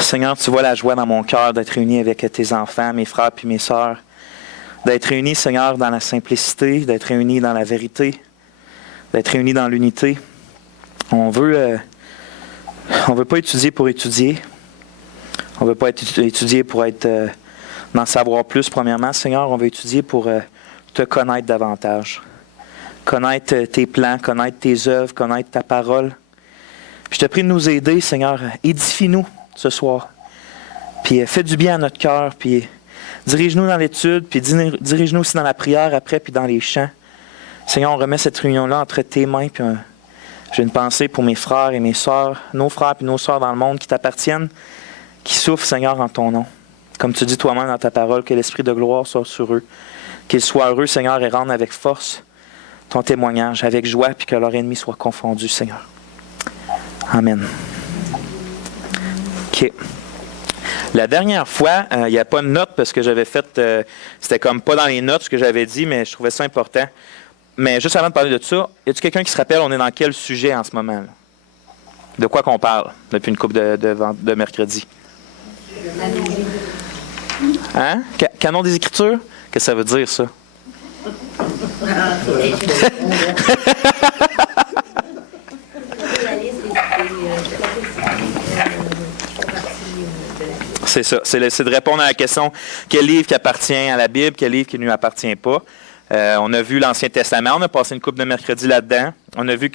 Seigneur, tu vois la joie dans mon cœur d'être réuni avec tes enfants, mes frères puis mes sœurs. D'être réunis, Seigneur, dans la simplicité, d'être réunis dans la vérité, d'être réunis dans l'unité. On veut pas étudier pour étudier. On veut pas étudier pour d'en savoir plus, premièrement. Seigneur, on veut étudier pour te connaître davantage. Connaître tes plans, connaître tes œuvres, connaître ta parole. Puis je te prie de nous aider, Seigneur. Édifie-nous ce soir. Puis fais du bien à notre cœur. Puis dirige-nous dans l'étude. Puis dirige-nous aussi dans la prière après, puis dans les chants. Seigneur, on remet cette réunion-là entre tes mains. Puis j'ai une pensée pour mes frères et mes sœurs, nos frères et nos sœurs dans le monde qui t'appartiennent, qui souffrent, Seigneur, en ton nom. Comme tu dis toi-même dans ta parole, que l'Esprit de gloire soit sur eux. Qu'ils soient heureux, Seigneur, et rendent avec force ton témoignage, avec joie, puis que leur ennemi soit confondu, Seigneur. Amen. OK. La dernière fois, il n'y a pas de note parce que j'avais fait, c'était comme pas dans les notes ce que j'avais dit, mais je trouvais ça important. Mais juste avant de parler de ça, y a-t-il quelqu'un qui se rappelle, on est dans quel sujet en ce moment? Là? De quoi qu'on parle depuis une couple de mercredi? Hein? Canon des Écritures? Qu'est-ce que ça veut dire, ça? C'est ça. C'est de répondre à la question quel livre qui appartient à la Bible, quel livre qui ne lui appartient pas. On a vu l'Ancien Testament, on a passé une couple de mercredis là-dedans. On a vu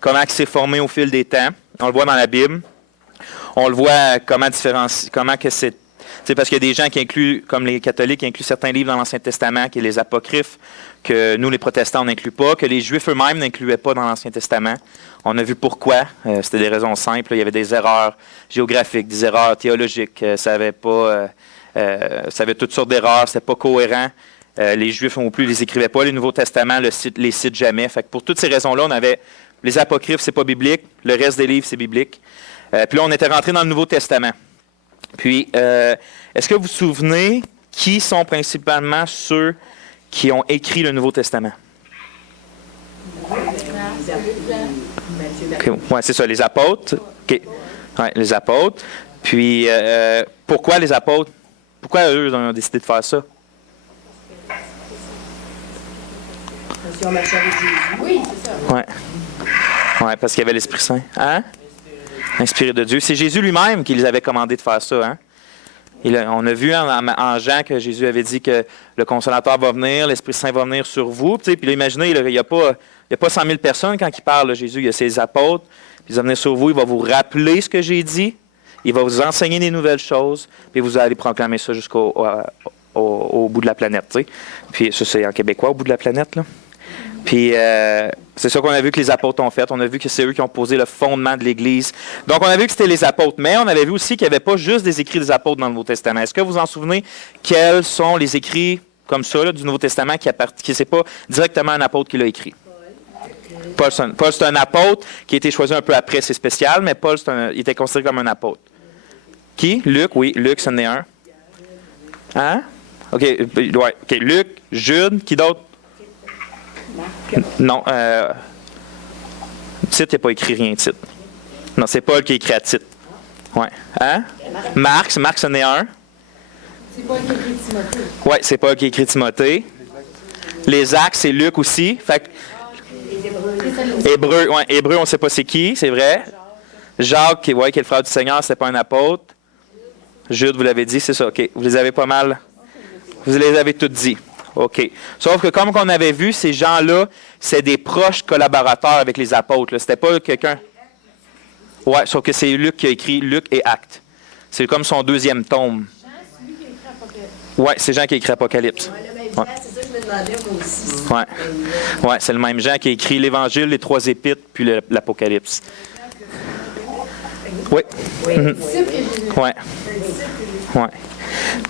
comment il s'est formé au fil des temps. On le voit dans la Bible. On le voit comment que c'est. C'est parce qu'il y a des gens qui incluent, comme les catholiques, qui incluent certains livres dans l'Ancien Testament, qui est les apocryphes, que nous, les protestants, on n'inclut pas, que les Juifs eux-mêmes n'incluaient pas dans l'Ancien Testament. On a vu pourquoi. C'était des raisons simples. Il y avait des erreurs géographiques, des erreurs théologiques. Ça avait toutes sortes d'erreurs. C'était pas cohérent. Les Juifs non plus les écrivaient pas. Les Nouveaux Testaments les citent jamais. Fait que pour toutes ces raisons-là, on avait les apocryphes, c'est pas biblique. Le reste des livres, c'est biblique. Puis là, on était rentré dans le Nouveau Testament. Puis, est-ce que vous vous souvenez qui sont principalement ceux qui ont écrit le Nouveau Testament? Okay. Oui, c'est ça, les apôtres. Okay. Ouais, les apôtres. Puis, pourquoi les apôtres? Pourquoi eux ont décidé de faire ça? Parce qu'ils ont marché avec Jésus. Oui, c'est ça. Oui. Ouais, parce qu'il y avait l'Esprit Saint. Hein? Inspiré de Dieu. C'est Jésus lui-même qui les avait commandé de faire ça. Hein? On a vu en Jean que Jésus avait dit que le Consolateur va venir, l'Esprit Saint va venir sur vous. Puis là, imaginez, il n'y a pas 100 000 personnes quand il parle, là, Jésus. Il y a ses apôtres. Puis il va venir sur vous, il va vous rappeler ce que j'ai dit. Il va vous enseigner des nouvelles choses. Puis vous allez proclamer ça jusqu'au bout de la planète. T'sais. Puis ça, c'est en québécois, au bout de la planète. Là. Puis c'est ça qu'on a vu que les apôtres ont fait. On a vu que c'est eux qui ont posé le fondement de l'Église. Donc on a vu que c'était les apôtres. Mais on avait vu aussi qu'il n'y avait pas juste des écrits des apôtres dans le Nouveau Testament. Est-ce que vous vous en souvenez quels sont les écrits comme ça là, du Nouveau Testament qui c'est pas directement un apôtre qui l'a écrit? Paul, c'est un apôtre qui a été choisi un peu après, c'est spécial, mais Paul, il était considéré comme un apôtre. Qui? Luc, oui, Luc, c'en est un. Hein? OK, Luc, Jude, qui d'autre? Non, Tite, il n'a pas écrit rien, Tite. Non, c'est Paul qui a écrit à Tite. Ouais. Hein? Marc, c'en est un. C'est Paul qui a écrit Timothée. Oui, c'est Paul qui a écrit Timothée. Les Actes, c'est Luc aussi. Fait Hébreux, on ne sait pas c'est qui, c'est vrai. Jacques, qui est le frère du Seigneur, ce n'est pas un apôtre. Jude, vous l'avez dit, c'est ça, OK. Vous les avez pas mal. Vous les avez toutes dit. OK. Sauf que comme on avait vu, ces gens-là, c'est des proches collaborateurs avec les apôtres. C'était pas quelqu'un... Oui, sauf que c'est Luc qui a écrit Luc et Actes. C'est comme son deuxième tome. Oui, c'est Jean qui a écrit Apocalypse. Ouais. C'est ça que je me demandais, moi aussi. Oui, c'est le même Jean qui a écrit l'Évangile, les 3 épîtres, puis l'Apocalypse. Oui. Oui. Ouais.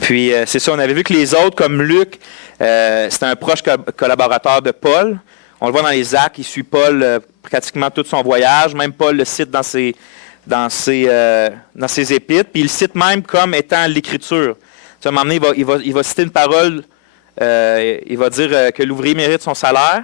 Puis, c'est ça, on avait vu que les autres, comme Luc, c'était un proche collaborateur de Paul. On le voit dans les Actes, il suit Paul pratiquement tout son voyage. Même Paul le cite dans ses épîtres. Puis il le cite même comme étant l'Écriture. À un moment donné, il va citer une parole, il va dire que l'ouvrier mérite son salaire.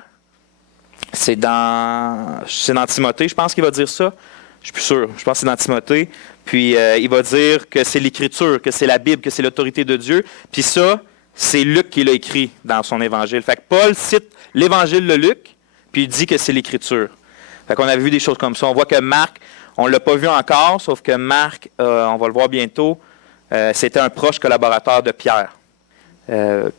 C'est dans Timothée, je pense qu'il va dire ça. Je suis plus sûr. Je pense que c'est dans Timothée. Puis il va dire que c'est l'Écriture, que c'est la Bible, que c'est l'autorité de Dieu. Puis ça, c'est Luc qui l'a écrit dans son évangile. Fait que Paul cite l'évangile de Luc, puis il dit que c'est l'Écriture. Fait qu'on avait vu des choses comme ça. On voit que Marc, on ne l'a pas vu encore, sauf que Marc, on va le voir bientôt, c'était un proche collaborateur de Pierre.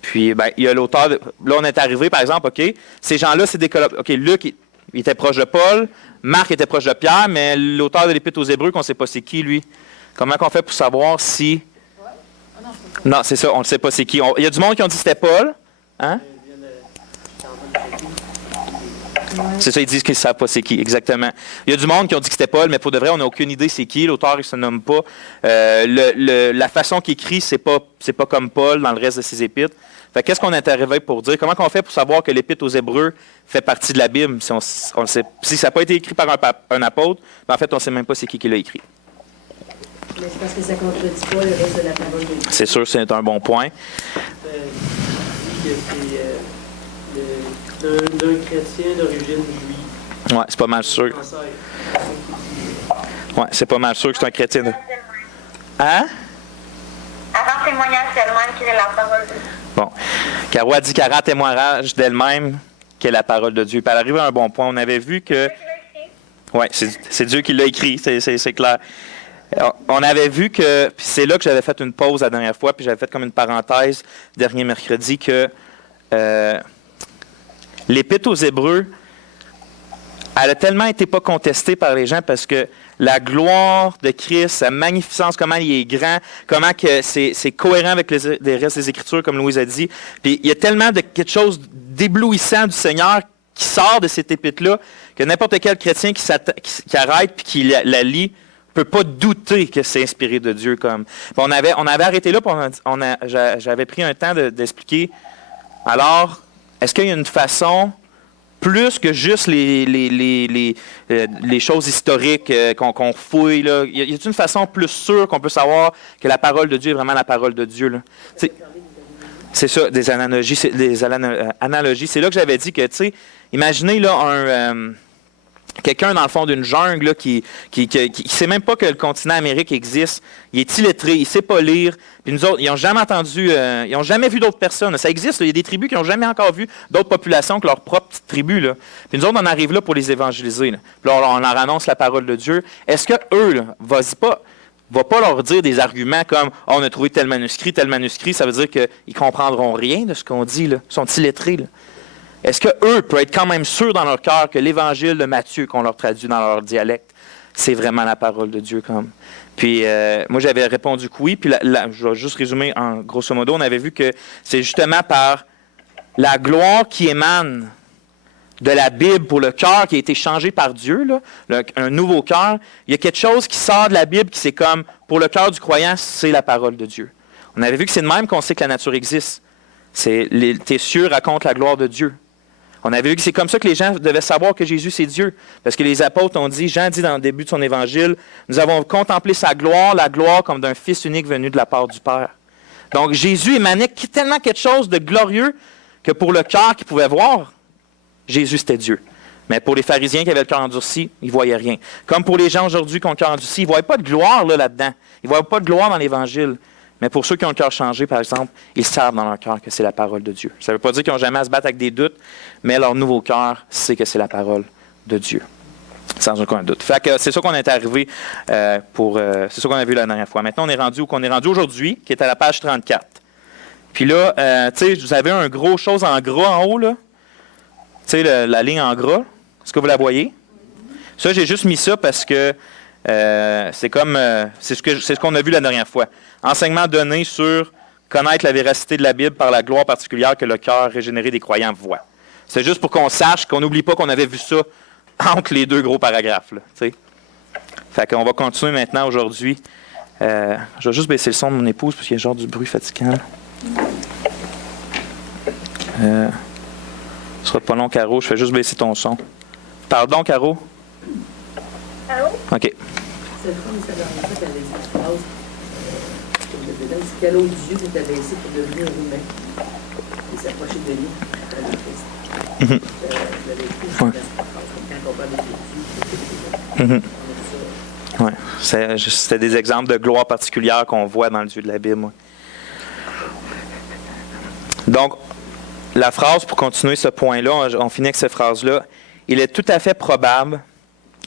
Puis, il y a l'auteur. Là, on est arrivé, par exemple, OK, ces gens-là, c'est des collaborateurs. OK, Luc, il était proche de Paul, Marc était proche de Pierre, mais l'auteur de l'Épître aux Hébreux, qu'on ne sait pas c'est qui, lui. Comment on fait pour savoir si. Non, c'est ça, on ne sait pas c'est qui. Il y a du monde qui ont dit que c'était Paul. Hein? C'est ça, ils disent qu'ils ne savent pas c'est qui, exactement. Il y a du monde qui ont dit que c'était Paul, mais pour de vrai, on n'a aucune idée c'est qui. L'auteur, il ne se nomme pas. La façon qu'il écrit, c'est pas comme Paul dans le reste de ses épîtres. Fait qu'est-ce qu'on est arrivé pour dire? Comment on fait pour savoir que l'Épître aux Hébreux fait partie de la Bible? Si ça n'a pas été écrit par un apôtre, en fait, on ne sait même pas c'est qui l'a écrit. Mais c'est parce que ça ne contredit pas le reste de la parole de Dieu. C'est sûr, c'est un bon point. D'un chrétien d'origine juive. Ouais, c'est pas mal sûr. Ouais, c'est pas mal sûr que c'est un chrétien. Hein? Avant témoignage d'elle-même qu'il est la parole de Dieu. Bon. Caro a dit qu'elle rend témoignage d'elle-même qu'elle est la parole de Dieu. Puis elle arrive à un bon point. On avait vu que. Oui, c'est Dieu qui l'a écrit, c'est clair. On avait vu que. Puis c'est là que j'avais fait une pause la dernière fois, puis j'avais fait comme une parenthèse dernier mercredi que. L'Épître aux Hébreux, elle a tellement été pas contestée par les gens parce que la gloire de Christ, sa magnificence, comment il est grand, comment que c'est cohérent avec les restes des Écritures, comme Louise a dit. Puis il y a tellement de quelque chose d'éblouissant du Seigneur qui sort de cette épître-là que n'importe quel chrétien qui arrête puis qui la lit ne peut pas douter que c'est inspiré de Dieu. Comme. On avait arrêté là, j'avais pris un temps d'expliquer. Alors, est-ce qu'il y a une façon, plus que juste les choses historiques qu'on fouille, là, y a une façon plus sûre qu'on peut savoir que la parole de Dieu est vraiment la parole de Dieu? Là? C'est ça, des analogies. C'est là que j'avais dit que, tu sais, imaginez là, quelqu'un dans le fond d'une jungle là, qui ne sait même pas que le continent Amérique existe. Il est illettré, il ne sait pas lire. Puis nous autres, ils n'ont jamais entendu, ils n'ont jamais vu d'autres personnes. Ça existe, là, il y a des tribus qui n'ont jamais encore vu d'autres populations que leur propre petite tribu. Là. Puis nous autres, on arrive là pour les évangéliser. Là. Puis là, on leur annonce la parole de Dieu. Est-ce qu'eux, va pas leur dire des arguments comme oh, on a trouvé tel manuscrit, ça veut dire qu'ils ne comprendront rien de ce qu'on dit. Là. Ils sont illettrés. Là. Est-ce qu'eux peuvent être quand même sûrs dans leur cœur que l'évangile de Matthieu, qu'on leur traduit dans leur dialecte, c'est vraiment la parole de Dieu? Comme. Puis moi, j'avais répondu que oui. Puis je vais juste résumer en grosso modo. On avait vu que c'est justement par la gloire qui émane de la Bible pour le cœur qui a été changé par Dieu, là, un nouveau cœur. Il y a quelque chose qui sort de la Bible qui c'est comme, pour le cœur du croyant, c'est la parole de Dieu. On avait vu que c'est de même qu'on sait que la nature existe. Tes cieux racontent la gloire de Dieu. On avait vu que c'est comme ça que les gens devaient savoir que Jésus, c'est Dieu. Parce que les apôtres ont dit, Jean dit dans le début de son évangile, nous avons contemplé sa gloire, la gloire comme d'un Fils unique venu de la part du Père. Donc Jésus émanait tellement quelque chose de glorieux que pour le cœur qui pouvait voir, Jésus, c'était Dieu. Mais pour les pharisiens qui avaient le cœur endurci, ils ne voyaient rien. Comme pour les gens aujourd'hui qui ont le cœur endurci, ils ne voyaient pas de gloire là-dedans. Ils ne voyaient pas de gloire dans l'Évangile. Mais pour ceux qui ont le cœur changé, par exemple, ils savent dans leur cœur que c'est la parole de Dieu. Ça ne veut pas dire qu'ils n'ont jamais à se battre avec des doutes, mais leur nouveau cœur sait que c'est la parole de Dieu. Sans aucun doute. Fait que c'est ça qu'on est arrivé c'est ça qu'on a vu la dernière fois. Maintenant, on est rendu où qu'on est rendu aujourd'hui, qui est à la page 34. Puis là, tu sais, vous avez un gros chose en gras en haut, là. Tu sais, la ligne en gras. Est-ce que vous la voyez? Ça, j'ai juste mis ça parce que c'est ce qu'on a vu la dernière fois. Enseignement donné sur connaître la véracité de la Bible par la gloire particulière que le cœur régénéré des croyants voit. C'est juste pour qu'on sache, qu'on n'oublie pas qu'on avait vu ça entre les deux gros paragraphes. Là, t'sais. Fait qu'on va continuer maintenant aujourd'hui. Je vais juste baisser le son de mon épouse parce qu'il y a genre du bruit fatigant. Ce sera pas long, Caro. Je fais juste baisser ton son. Parle donc, Caro. Allô? OK. C'est le fun, ça dernière fois, tu avais dit une phrase. Quel autre Dieu que tu avais essayé pour devenir humain et s'approcher de lui à la Christ. J'avais écrit cette phrase, comme quand on parle de Jésus, on a ça. Ouais. C'était des exemples de gloire particulière qu'on voit dans le Dieu de la Bible. Ouais. Donc, la phrase, pour continuer ce point-là, on finit avec cette phrase-là. Il est tout à fait probable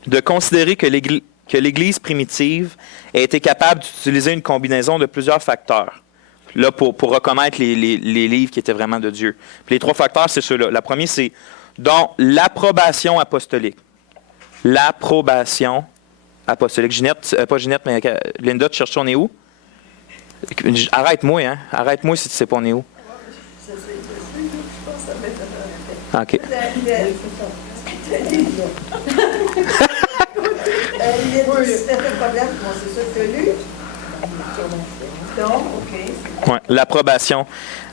de considérer que l'Église primitive a été capable d'utiliser une combinaison de plusieurs facteurs là, pour reconnaître les livres qui étaient vraiment de Dieu. Puis les 3 facteurs, c'est ceux-là. La première, c'est donc l'approbation apostolique. L'approbation apostolique. Ginette, pas Ginette, mais Linda, tu cherches on est où? Arrête-moi, hein? Arrête-moi si tu sais pas on est où. OK. Ouais, l'approbation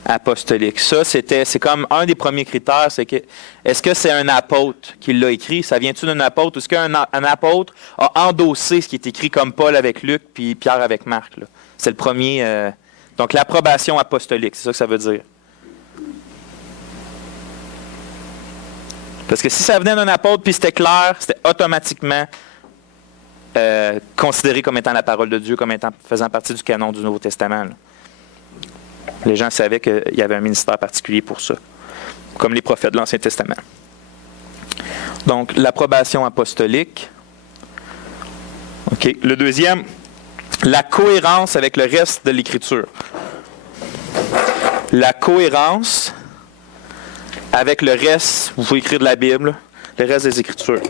apostolique. Ça, c'est comme un des premiers critères, c'est que est-ce que c'est un apôtre qui l'a écrit? Ça vient-tu d'un apôtre? Est-ce qu'un apôtre a endossé ce qui est écrit comme Paul avec Luc puis Pierre avec Marc? Là? C'est le premier. Donc, l'approbation apostolique, c'est ça que ça veut dire. Parce que si ça venait d'un apôtre puis c'était clair, c'était automatiquement considéré comme étant la parole de Dieu, comme étant faisant partie du canon du Nouveau Testament. Là. Les gens savaient qu'il y avait un ministère particulier pour ça, comme les prophètes de l'Ancien Testament. Donc, l'approbation apostolique. OK. Le deuxième, la cohérence avec le reste de l'Écriture. La cohérence avec le reste, vous pouvez écrire de la Bible, le reste des Écritures.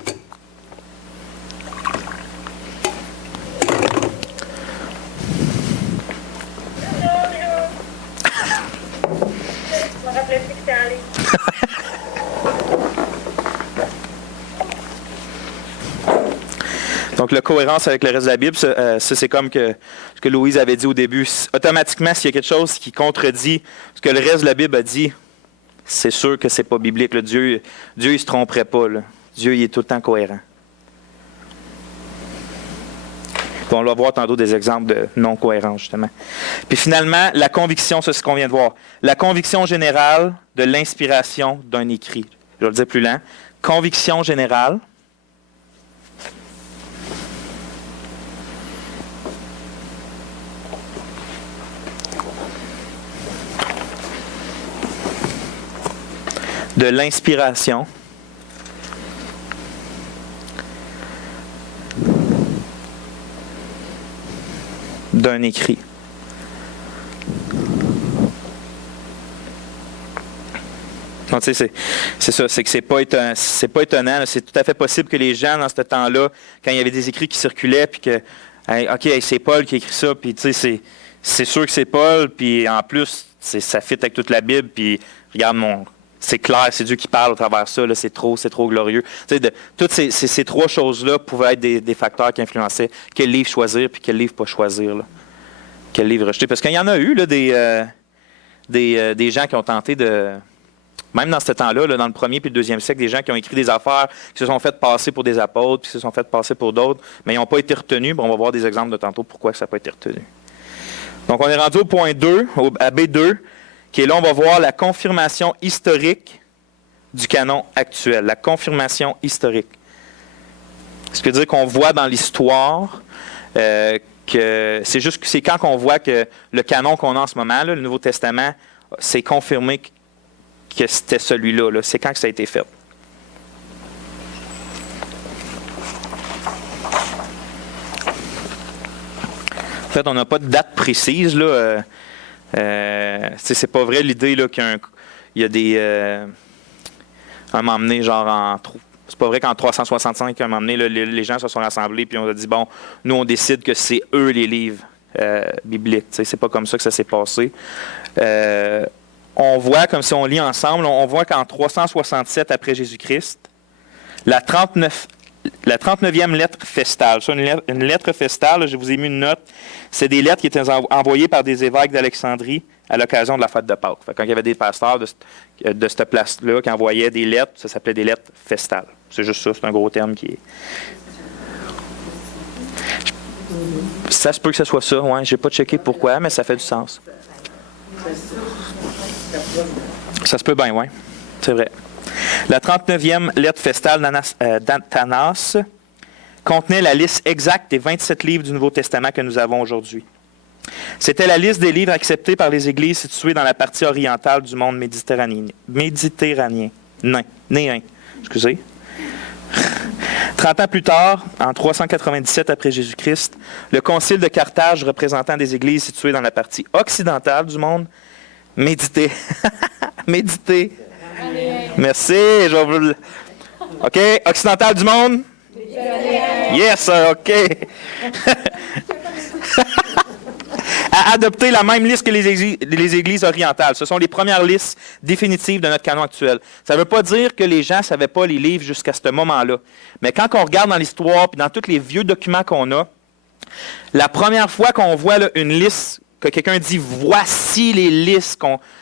Donc, la cohérence avec le reste de la Bible, ça c'est comme ce que Louise avait dit au début. Automatiquement, s'il y a quelque chose qui contredit ce que le reste de la Bible a dit, c'est sûr que c'est pas biblique. Là. Dieu, il ne se tromperait pas. Là. Dieu, il est tout le temps cohérent. Puis on va voir tantôt des exemples de non-cohérence, justement. Puis finalement, la conviction, c'est ce qu'on vient de voir. La conviction générale de l'inspiration d'un écrit. Je vais le dire plus lent. Conviction générale. De l'inspiration d'un écrit. Donc, c'est ça, c'est que c'est pas étonnant, c'est tout à fait possible que les gens, dans ce temps-là, quand il y avait des écrits qui circulaient, puis que, OK, c'est Paul qui a écrit ça, puis tu sais, c'est sûr que c'est Paul, puis en plus, ça fit avec toute la Bible, puis regarde c'est clair, c'est Dieu qui parle au travers ça, là, c'est trop glorieux. Toutes ces 3 choses-là pouvaient être des facteurs qui influençaient quel livre choisir puis quel livre pas choisir. Là. Quel livre rejeter. Parce qu'il y en a eu là, des gens qui ont tenté de... Même dans ce temps-là, là, dans le 1er puis le 2e siècle, des gens qui ont écrit des affaires, qui se sont fait passer pour des apôtres, puis qui se sont fait passer pour d'autres, mais ils n'ont pas été retenus. Bon, on va voir des exemples de tantôt pourquoi ça n'a pas été retenu. Donc, on est rendu au point 2, à B2, qui est là, on va voir la confirmation historique du canon actuel. La confirmation historique. Ce qui veut dire qu'on voit dans l'histoire que c'est quand qu'on voit que le canon qu'on a en ce moment, là, le Nouveau Testament, c'est confirmé que c'était celui-là. Là. C'est quand que ça a été fait. En fait, on n'a pas de date précise, là. C'est pas vrai l'idée là, qu'il y a des... un moment donné, genre c'est pas vrai qu'en 365, à un moment donné, là, les gens se sont rassemblés puis on a dit, bon, nous on décide que c'est eux les livres bibliques. C'est pas comme ça que ça s'est passé. On voit, comme si on lit ensemble, on voit qu'en 367 après Jésus-Christ, la 39e lettre festale. Ça, une lettre festale, là, je vous ai mis une note. C'est des lettres qui étaient envoyées par des évêques d'Alexandrie à l'occasion de la fête de Pâques. Quand il y avait des pasteurs de cette place-là qui envoyaient des lettres, ça s'appelait des lettres festales. C'est juste ça, c'est un gros terme qui est... Ça se peut que ce soit ça, ouais. J'ai pas checké pourquoi, mais ça fait du sens. Ça se peut bien, oui. C'est vrai. La 39e lettre festale d'Athanas contenait la liste exacte des 27 livres du Nouveau Testament que nous avons aujourd'hui. C'était la liste des livres acceptés par les églises situées dans la partie orientale du monde méditerranéen. Excusez. 30 ans plus tard, en 397 après Jésus-Christ, le concile de Carthage représentant des églises situées dans la partie occidentale du monde Merci, je vais vous... OK, occidental du monde? Yes, sir, OK. A adopté la même liste que les églises orientales. Ce sont les premières listes définitives de notre canon actuel. Ça ne veut pas dire que les gens ne savaient pas les livres jusqu'à ce moment-là. Mais quand on regarde dans l'histoire et dans tous les vieux documents qu'on a, la première fois qu'on voit là, une liste, que quelqu'un dit « voici les listes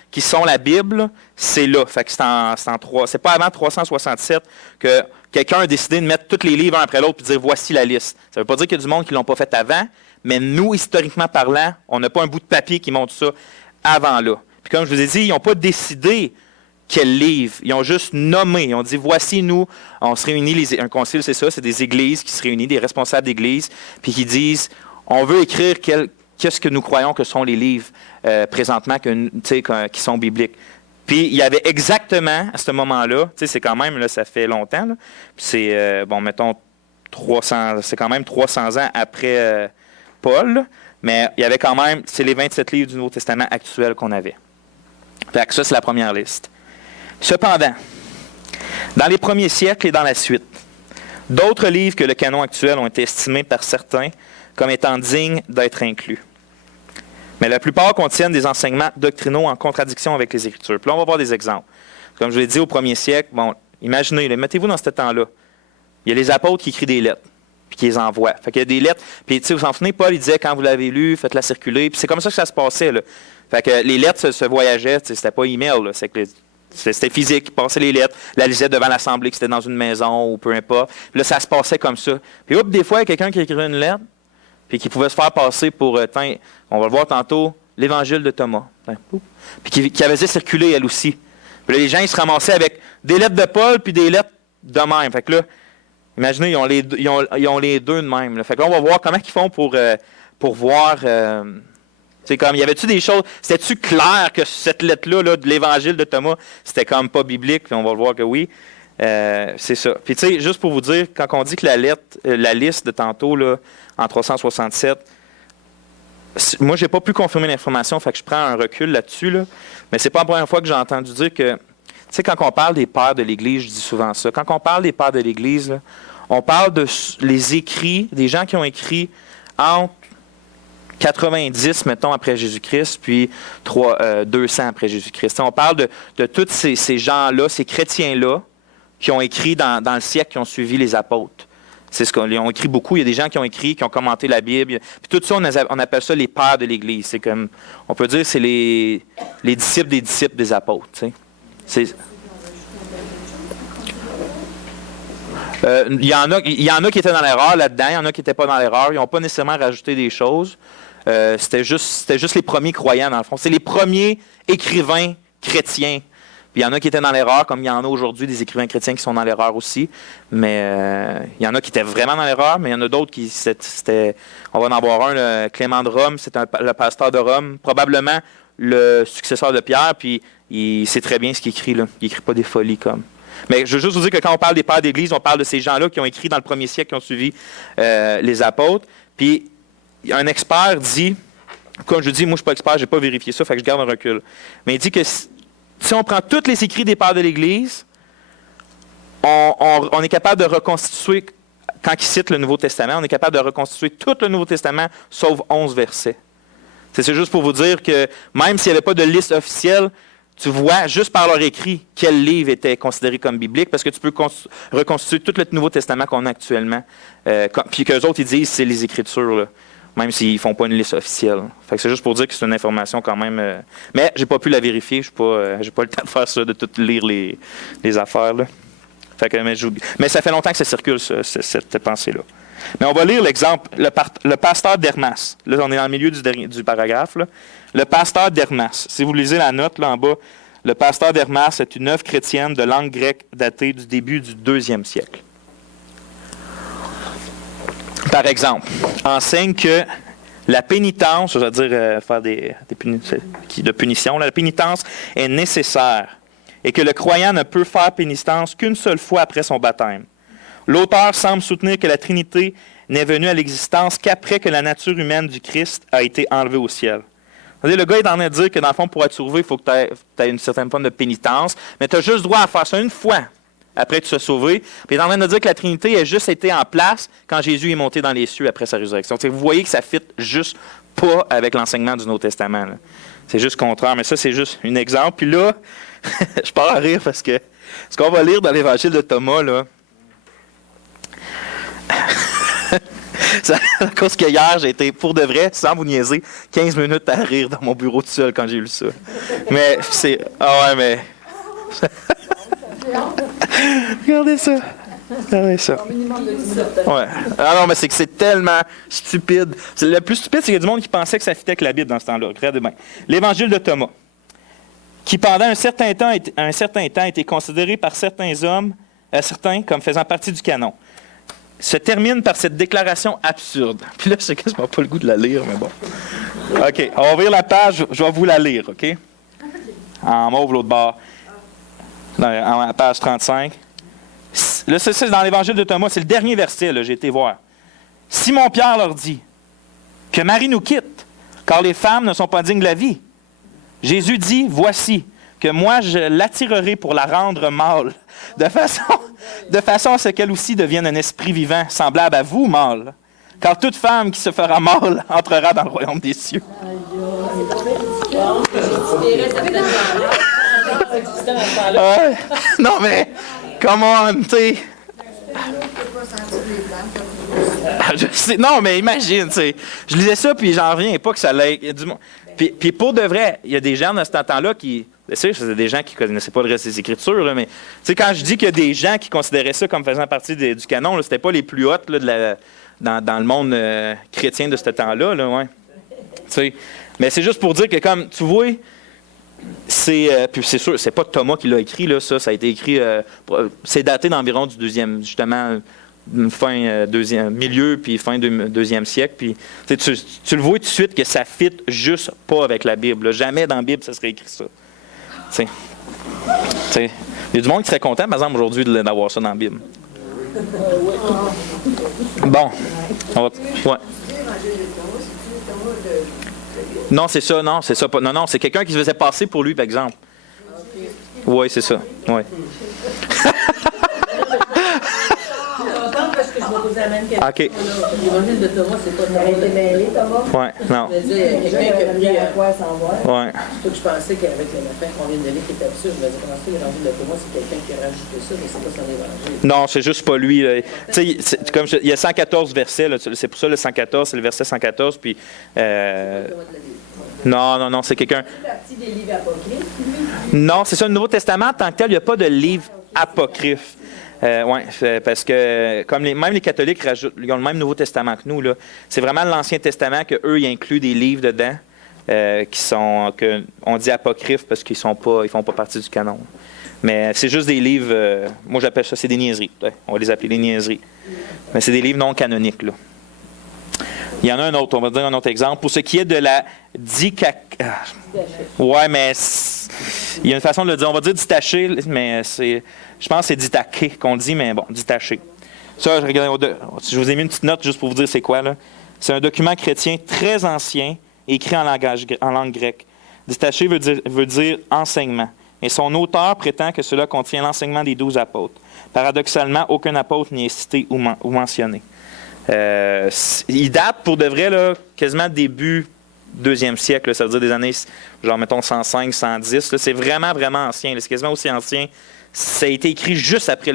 qui sont la Bible », c'est là. Fait que c'est pas avant 367 que quelqu'un a décidé de mettre tous les livres un après l'autre et de dire « voici la liste ». Ça ne veut pas dire qu'il y a du monde qui ne l'ont pas fait avant, mais nous, historiquement parlant, on n'a pas un bout de papier qui montre ça avant là. Puis comme je vous ai dit, ils n'ont pas décidé quel livre. Ils ont juste nommé. Ils ont dit, voici nous, on se réunit, un concile, c'est ça, c'est des églises qui se réunissent, des responsables d'églises, puis qui disent, on veut écrire qu'est-ce que nous croyons que sont les livres présentement qui sont bibliques. Puis il y avait exactement, à ce moment-là, c'est quand même, là, ça fait longtemps, là, puis c'est, mettons, 300, c'est quand même 300 ans après... Paul, mais il y avait quand même, c'est les 27 livres du Nouveau Testament actuel qu'on avait. Fait que ça, c'est la première liste. Cependant, dans les premiers siècles et dans la suite, d'autres livres que le canon actuel ont été estimés par certains comme étant dignes d'être inclus. Mais la plupart contiennent des enseignements doctrinaux en contradiction avec les Écritures. Puis là, on va voir des exemples. Comme je l'ai dit au premier siècle, imaginez, mettez-vous dans ce temps-là. Il y a les apôtres qui écrivent des lettres. Puis qui les envoie. Fait qu'il y a des lettres. Puis, tu sais, vous en souvenez, Paul, il disait, quand vous l'avez lu, faites-la circuler. Puis c'est comme ça que ça se passait, là. Fait que les lettres se voyageaient, c'était pas email, là. C'était physique. Ils passaient les lettres, la lisaient devant l'assemblée, que c'était dans une maison ou peu importe. Puis là, ça se passait comme ça. Puis, des fois, il y a quelqu'un qui écrivait une lettre, puis qui pouvait se faire passer pour, on va le voir tantôt, l'évangile de Thomas. Puis qui avait été circulé, elle aussi. Puis là, les gens, ils se ramassaient avec des lettres de Paul, puis des lettres de même. Fait que là, imaginez, ils ont les deux de même. Là. Fait que là, on va voir comment ils font pour voir. C'est comme, y avait-tu des choses. C'était-tu clair que cette lettre-là, là, de l'Évangile de Thomas, c'était comme pas biblique? Puis on va le voir que oui. C'est ça. Puis tu sais, juste pour vous dire, quand on dit que la liste de tantôt, là, en 367, moi, j'ai pas pu confirmer l'information, fait que je prends un recul là-dessus, là, mais c'est pas la première fois que j'ai entendu dire que. Tu sais, quand on parle des pères de l'Église, je dis souvent ça. Quand on parle des pères de l'Église, là, on parle de les écrits, des gens qui ont écrit entre 90, mettons, après Jésus-Christ, puis 200 après Jésus-Christ. On parle de tous ces gens-là, ces chrétiens-là, qui ont écrit dans le siècle qui ont suivi les apôtres. C'est ce qu'ils ont écrit beaucoup. Il y a des gens qui ont écrit, qui ont commenté la Bible. Puis tout ça, on appelle ça les pères de l'Église. C'est comme, on peut dire, c'est les disciples des apôtres, tu sais. Il y en a qui étaient dans l'erreur là-dedans, il y en a qui n'étaient pas dans l'erreur, ils n'ont pas nécessairement rajouté des choses. C'était juste les premiers croyants, dans le fond. C'est les premiers écrivains chrétiens. Puis il y en a qui étaient dans l'erreur, comme il y en a aujourd'hui des écrivains chrétiens qui sont dans l'erreur aussi. Mais il y en a qui étaient vraiment dans l'erreur, mais il y en a d'autres qui on va en avoir un, Clément de Rome, c'est le pasteur de Rome, probablement le successeur de Pierre, puis il sait très bien ce qu'il écrit, là. Il n'écrit pas des folies comme. Mais je veux juste vous dire que quand on parle des pères d'Église, on parle de ces gens-là qui ont écrit dans le premier siècle, qui ont suivi les apôtres. Puis un expert dit, comme je dis, moi je ne suis pas expert, je n'ai pas vérifié ça, fait que je garde un recul. Mais il dit que si on prend tous les écrits des pères de l'Église, on est capable de reconstituer, quand il cite le Nouveau Testament, on est capable de reconstituer tout le Nouveau Testament, sauf 11 versets. C'est juste pour vous dire que même s'il n'y avait pas de liste officielle, tu vois, juste par leur écrit, quel livre était considéré comme biblique, parce que tu peux reconstituer tout le Nouveau Testament qu'on a actuellement. Puis qu'eux autres, ils disent c'est les Écritures, là, même s'ils ne font pas une liste officielle. Fait que c'est juste pour dire que c'est une information quand même... Mais je n'ai pas pu la vérifier, j'ai pas le temps de faire ça, de tout lire les affaires. Là. Fait que, mais ça fait longtemps que ça circule, cette pensée-là. Mais on va lire l'exemple, le pasteur d'Hermas. Là, on est dans le milieu du paragraphe. Là. Le pasteur d'Hermas. Si vous lisez la note là en bas, le pasteur d'Hermas est une œuvre chrétienne de langue grecque datée du début du 2e siècle. par exemple, enseigne que la pénitence, je veux dire faire de punition, la pénitence est nécessaire et que le croyant ne peut faire pénitence qu'une seule fois après son baptême. L'auteur semble soutenir que la Trinité n'est venue à l'existence qu'après que la nature humaine du Christ a été enlevée au ciel. Le gars est en train de dire que dans le fond, pour être sauvé, il faut que tu aies une certaine forme de pénitence, mais tu as juste droit à faire ça une fois après que tu sois sauvé. Puis il est en train de dire que la Trinité a juste été en place quand Jésus est monté dans les cieux après sa résurrection. Vous voyez que ça ne fit juste pas avec l'enseignement du Nouveau Testament. Là. C'est juste contraire, mais ça, c'est juste un exemple. Puis là, je pars à rire parce que ce qu'on va lire dans l'Évangile de Thomas, là, à cause que hier, j'ai été, pour de vrai, sans vous niaiser, 15 minutes à rire dans mon bureau tout seul quand j'ai lu ça. Mais c'est... Ah ouais, mais... Regardez ça. Regardez ça. Ouais. Ah non, mais c'est que c'est tellement stupide. Le plus stupide, c'est qu'il y a du monde qui pensait que ça fitait avec la Bible dans ce temps-là. Regardez bien. L'Évangile de Thomas, qui pendant un certain temps a été considéré par certains hommes, certains comme faisant partie du canon, se termine par cette déclaration absurde. Puis là, je sais quasiment pas le goût de la lire, mais bon. OK, on va ouvrir la page, je vais vous la lire, OK? En mauve, l'autre bord. À la page 35. Là, c'est dans l'Évangile de Thomas, c'est le dernier verset, là, j'ai été voir. Simon-Pierre leur dit que Marie nous quitte, car les femmes ne sont pas dignes de la vie. Jésus dit, voici, que moi je l'attirerai pour la rendre mâle, de façon à ce qu'elle aussi devienne un esprit vivant, semblable à vous, mâle. Car toute femme qui se fera mâle entrera dans le royaume des cieux. Non mais, come on, tu sais. Je sais, non, mais imagine, tu sais. Je lisais ça, puis j'en reviens pas que ça l'ait. Puis pour de vrai, il y a des gens dans ce temps-là qui... Tu sais, c'est des gens qui ne connaissaient pas le reste des Écritures, là, mais tu sais, quand je dis qu'il y a des gens qui considéraient ça comme faisant partie du canon, c'était pas les plus hautes là, dans le monde chrétien de ce temps-là, là, ouais. Tu sais. Mais c'est juste pour dire que, comme tu vois, puis c'est sûr, c'est pas Thomas qui l'a écrit, là, ça a été écrit, c'est daté d'environ du deuxième, justement, milieu, puis fin deuxième siècle. Puis tu le vois tout de suite que ça ne fit juste pas avec la Bible. Là. Jamais dans la Bible, ça serait écrit ça. Il y a du monde qui serait content, par exemple, aujourd'hui, d'avoir ça dans la Bible. Bon. On va, ouais. Non, c'est ça, non, c'est ça. Non, c'est quelqu'un qui se faisait passer pour lui, par exemple. Oui, c'est ça. Oui. Parce que je me posais la même question. OK. L'Évangile de Thomas, c'est pas Thomas. Mêlé, Thomas? Oui, non. Je veux dire, quelqu'un qui a pris à quoi sans voir. Oui. Surtout que je pensais qu'avec l'affaire qu'on vient de lire qui était absurde, je me disais, comment ça, l'Évangile de Thomas, c'est quelqu'un qui a rajouté ça, mais c'est pas son Évangile. Non, c'est juste pas lui. Tu sais, comme il y a 114 versets, là, c'est pour ça le 114, c'est le verset 114, puis... Non, c'est quelqu'un... C'est partie des livres apocryphes, lui? Non, c'est ça, le Nouveau Testament, en tant que tel, il n'y a pas de livre apocryphe. Oui, parce que comme même les catholiques ils ont le même Nouveau Testament que nous. Là. C'est vraiment l'Ancien Testament qu'eux, ils incluent des livres dedans qui sont, on dit apocryphes parce qu'ils font pas partie du canon. Mais c'est juste des livres, moi j'appelle ça, c'est des niaiseries. On va les appeler des niaiseries. Mais c'est des livres non canoniques. Là. Il y en a un autre, on va dire un autre exemple. Pour ce qui est de la ouais, mais il y a une façon de le dire. On va dire détaché, mais je pense que c'est ditaqué qu'on dit, mais bon, détaché. Ça, je vous ai mis une petite note juste pour vous dire c'est quoi. Là. C'est un document chrétien très ancien, écrit en langue grecque. Détaché veut dire enseignement. Et son auteur prétend que cela contient l'enseignement des 12 apôtres. Paradoxalement, aucun apôtre n'y est cité ou mentionné. Il date pour de vrai là, quasiment début 2e siècle, là, ça veut dire des années, genre mettons 105, 110. Là, c'est vraiment, vraiment ancien. Là, c'est quasiment aussi ancien. Ça a été écrit juste après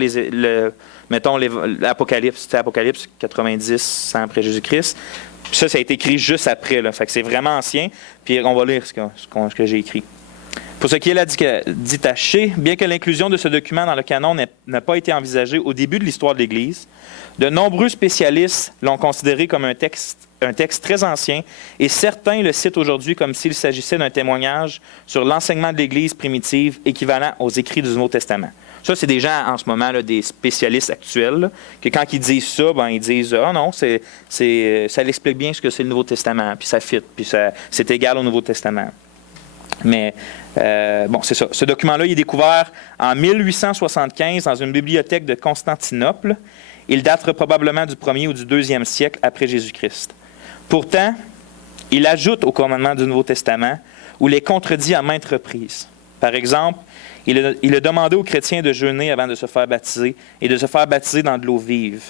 l'Apocalypse. C'était Apocalypse 90, 100 après Jésus-Christ. Puis ça a été écrit juste après. Là, fait que c'est vraiment ancien. Puis on va lire ce que j'ai écrit. Pour ce qui est dit taché, bien que l'inclusion de ce document dans le canon n'a pas été envisagée au début de l'histoire de l'Église, de nombreux spécialistes l'ont considéré comme un texte très ancien et certains le citent aujourd'hui comme s'il s'agissait d'un témoignage sur l'enseignement de l'Église primitive équivalent aux écrits du Nouveau Testament. Ça, c'est des gens en ce moment, là, des spécialistes actuels, là, que quand ils disent ça, ben, ils disent « Ah non, ça l'explique bien ce que c'est le Nouveau Testament, puis ça fit, puis c'est égal au Nouveau Testament. » Mais, bon, c'est ça. Ce document-là, il est découvert en 1875 dans une bibliothèque de Constantinople. Il date probablement du 1er ou du 2e siècle après Jésus-Christ. Pourtant, il ajoute au commandement du Nouveau Testament ou les contredit à maintes reprises. Par exemple, il a demandé aux chrétiens de jeûner avant de se faire baptiser et de se faire baptiser dans de l'eau vive,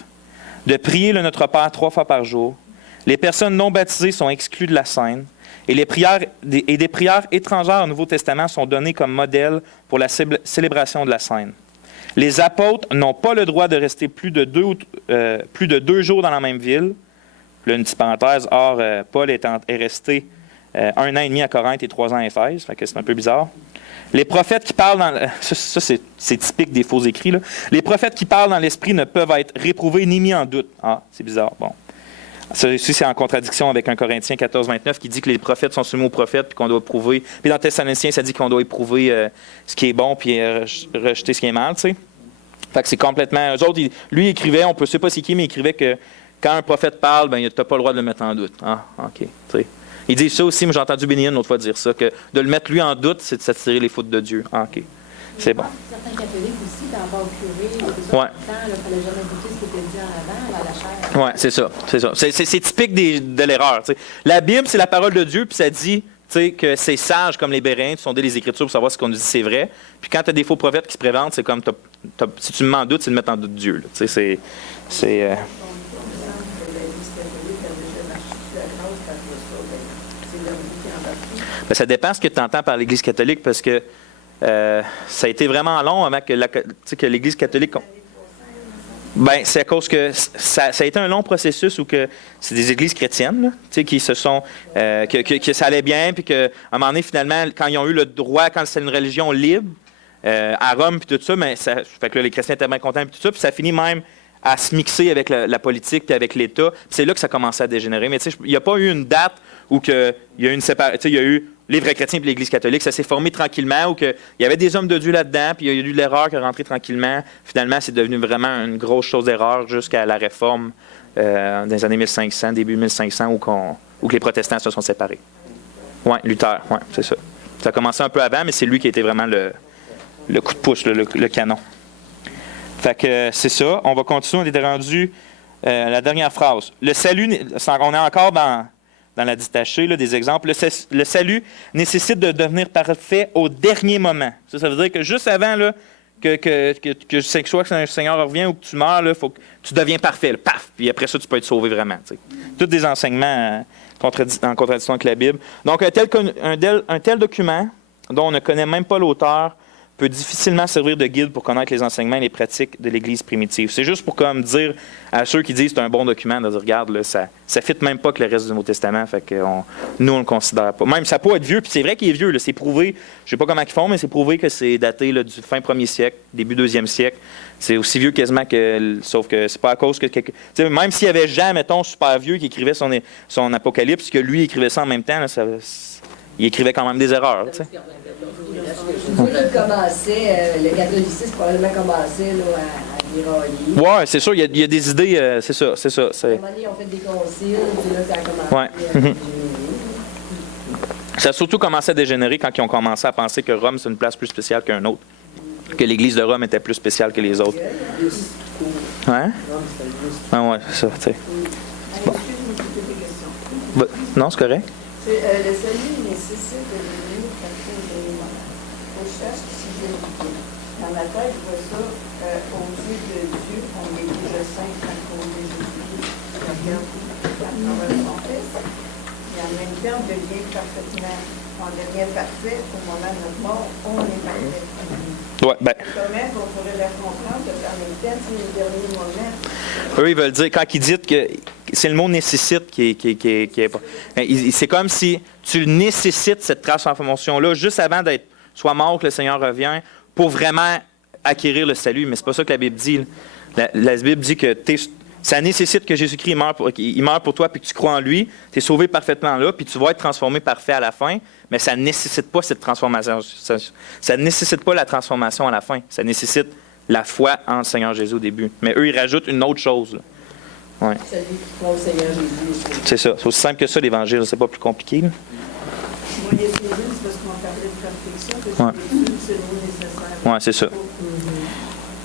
de prier le Notre Père 3 fois par jour. Les personnes non baptisées sont exclues de la scène et des prières étrangères au Nouveau Testament sont données comme modèle pour la célébration de la scène. Les apôtres n'ont pas le droit de rester plus de 2 jours dans la même ville. Là, une petite parenthèse, or, Paul est resté 1 an et demi à Corinthe et 3 ans à Éphèse, fait que c'est un peu bizarre. Les prophètes qui parlent dans... Ça, c'est typique des faux écrits, là. Les prophètes qui parlent dans l'esprit ne peuvent être réprouvés ni mis en doute. Ah, c'est bizarre, bon. Ça aussi, c'est en contradiction avec 1 Corinthiens 14, 29 qui dit que les prophètes sont soumis aux prophètes puis qu'on doit prouver. Puis dans Thessaloniciens, ça dit qu'on doit éprouver ce qui est bon puis rejeter ce qui est mal, tu sais. Fait que c'est complètement... Eux autres, lui, il écrivait, on ne sait pas c'est qui, mais il écrivait que quand un prophète parle, ben, tu n'as pas le droit de le mettre en doute. Ah, OK, tu sais. Il dit ça aussi, mais j'ai entendu Béni une autre fois dire ça, que de le mettre lui en doute, c'est de s'attirer les fautes de Dieu. Ah, OK. C'est bon. Certains catholiques aussi, dans le curé, il ne fallait jamais goûter ce qui était dit en avant, à la chair. Oui, c'est ça. C'est typique de l'erreur. T'sais. La Bible, c'est la parole de Dieu, puis ça dit que c'est sage comme les Béréens de sonder les Écritures pour savoir ce qu'on nous dit c'est vrai. Puis quand tu as des faux prophètes qui se présentent, c'est comme si tu me mets en doute, c'est de mettre en doute Dieu. Ben, ça dépend ce que tu entends par l'Église catholique, parce que ça a été vraiment long avant que l'Église catholique... Ben, c'est à cause que ça a été un long processus où que c'est des églises chrétiennes là, qui se sont... que ça allait bien, puis qu'à un moment donné, finalement, quand ils ont eu le droit, quand c'est une religion libre, à Rome, puis tout ça, mais ça fait que là, les chrétiens étaient bien contents, puis tout ça, puis ça finit même à se mixer avec la politique puis avec l'État. Puis c'est là que ça commençait à dégénérer. Mais tu sais, il n'y a pas eu une date où il y a eu une séparation. Il y a eu les vrais chrétiens et l'Église catholique. Ça s'est formé tranquillement, où il y avait des hommes de Dieu là-dedans, puis il y a eu de l'erreur qui est rentrée tranquillement. Finalement, c'est devenu vraiment une grosse chose d'erreur jusqu'à la Réforme dans les années 1500, début 1500, où les protestants se sont séparés. Oui, Luther, oui, c'est ça. Ça a commencé un peu avant, mais c'est lui qui a été vraiment le coup de pouce, le canon. Fait que c'est ça. On va continuer. On était rendu à la dernière phrase. Le salut, on est encore dans la détachée, là, des exemples. Le salut nécessite de devenir parfait au dernier moment. Ça veut dire que juste avant là, que soit que un Seigneur revient ou que tu meurs, il faut que tu deviens parfait. Là, paf! Puis après ça, tu peux être sauvé vraiment. T'sais. Tous des enseignements en contradiction avec la Bible. Donc, un tel document, dont on ne connaît même pas l'auteur, peut difficilement servir de guide pour connaître les enseignements et les pratiques de l'Église primitive. C'est juste pour comme dire à ceux qui disent que c'est un bon document, de dire, regarde, là, ça ne fit même pas que le reste du Nouveau Testament, fait que nous, on ne le considère pas. Même, ça peut être vieux, puis c'est vrai qu'il est vieux, là, c'est prouvé, je ne sais pas comment ils font, mais c'est prouvé que c'est daté là, du fin 1er siècle, début 2e siècle. C'est aussi vieux quasiment que... Sauf que c'est pas à cause que... Même s'il y avait Jean, mettons, super vieux, qui écrivait son Apocalypse, que lui écrivait ça en même temps, là, il écrivait quand même des erreurs, tu sais. Le catholicisme probablement commençait là, à dérailler. Oui, c'est sûr, il y a des idées, c'est ça. À un moment donné, on fait des conciles, puis là, ça a commencé à dégénérer. Ça a surtout commencé à dégénérer quand ils ont commencé à penser que Rome, c'est une place plus spéciale qu'un autre. Que l'Église de Rome était plus spéciale que les autres. Hein? Ah ouais, c'est ça, tu sais. Bon. Non, c'est correct. Le salut nécessite de devenir parfait au dernier moment. On cherche si je le dis. Dans ma tête, je vois ça aux yeux de Dieu, on est déjà saint à cause de Jésus-Christ. On regarde à travers son Fils. Et en même temps, on devient parfaitement, on devient parfait au moment de notre mort, on est parfait. Ouais, ben. Comment on pourrait la comprendre en même temps, c'est le dernier moment. Eux, ils veulent dire, quand ils disent que c'est le mot nécessite qui est pas. C'est comme si tu nécessites cette transformation-là juste avant d'être sois mort que le Seigneur revient, pour vraiment acquérir le salut. Mais c'est pas ça que la Bible dit. La Bible dit que ça nécessite que Jésus-Christ meure pour toi, puis que tu crois en lui, tu es sauvé parfaitement là, puis tu vas être transformé parfait à la fin, mais ça ne nécessite pas cette transformation. Ça ne nécessite pas la transformation à la fin. Ça nécessite la foi en le Seigneur Jésus au début. Mais eux, ils rajoutent une autre chose. Là. Ouais. Celui qui croit au Seigneur Jésus. C'est ça. C'est aussi simple que ça, l'Évangile. C'est pas plus compliqué. Là. Moi, il y a c'est parce qu'on parlait de perfection, que Ouais. c'est le mot nécessaire. Oui, c'est ça.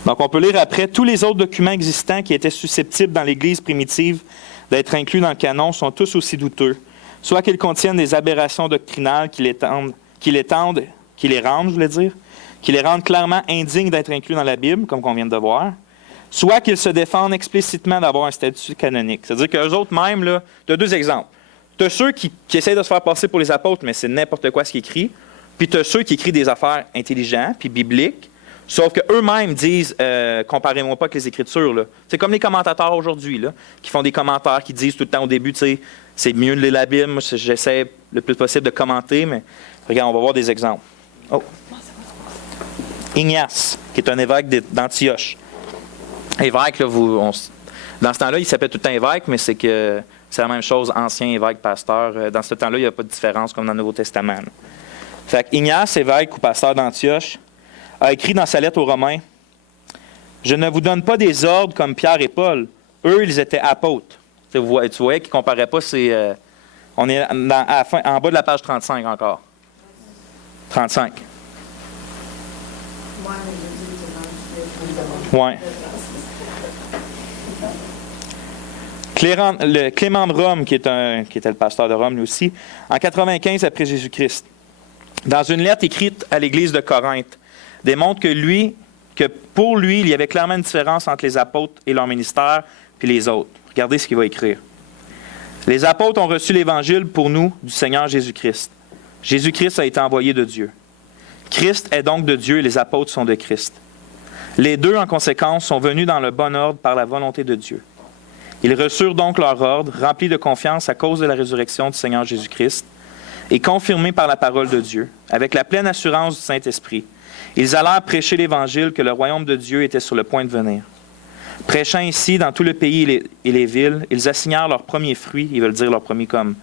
Donc, on peut lire après, tous les autres documents existants qui étaient susceptibles dans l'Église primitive d'être inclus dans le canon sont tous aussi douteux, soit qu'ils contiennent des aberrations doctrinales qui les rendent clairement indignes d'être inclus dans la Bible, comme on vient de voir, soit qu'ils se défendent explicitement d'avoir un statut canonique. C'est-à-dire qu'eux autres même, là, tu as deux exemples. Tu as ceux qui essayent de se faire passer pour les apôtres, mais c'est n'importe quoi ce qu'ils écrivent, puis tu as ceux qui écrivent des affaires intelligentes puis bibliques, sauf qu'eux-mêmes disent comparez-moi pas avec les Écritures. Là. C'est comme les commentateurs aujourd'hui, là, qui font des commentaires, qui disent tout le temps au début, tu sais, c'est mieux de lire la Bible. Moi, j'essaie le plus possible de commenter, mais regarde, on va voir des exemples. Oh. Ignace, qui est un évêque d'Antioche. Évêque, là, dans ce temps-là, il s'appelle tout le temps évêque, mais c'est la même chose, ancien évêque, pasteur. Dans ce temps-là, il n'y a pas de différence comme dans le Nouveau Testament. Là. Fait que Ignace, évêque ou pasteur d'Antioche, a écrit dans sa lettre aux Romains, « Je ne vous donne pas des ordres comme Pierre et Paul. Eux, ils étaient apôtres. » Tu voyais qu'ils ne comparaient pas. On est en bas de la page 35 encore. 35. Oui. Clément de Rome, qui était le pasteur de Rome lui aussi, en 95 après Jésus-Christ, dans une lettre écrite à l'Église de Corinthe, démontre que pour lui, il y avait clairement une différence entre les apôtres et leur ministère, puis les autres. Regardez ce qu'il va écrire. Les apôtres ont reçu l'Évangile pour nous du Seigneur Jésus-Christ. Jésus-Christ a été envoyé de Dieu. Christ est donc de Dieu et les apôtres sont de Christ. Les deux, en conséquence, sont venus dans le bon ordre par la volonté de Dieu. Ils reçurent donc leur ordre, remplis de confiance à cause de la résurrection du Seigneur Jésus-Christ, et confirmés par la parole de Dieu, avec la pleine assurance du Saint-Esprit. Ils allèrent prêcher l'Évangile que le royaume de Dieu était sur le point de venir. Prêchant ici dans tout le pays et les villes, ils assignèrent leurs premiers fruits, ils veulent dire leurs premiers comme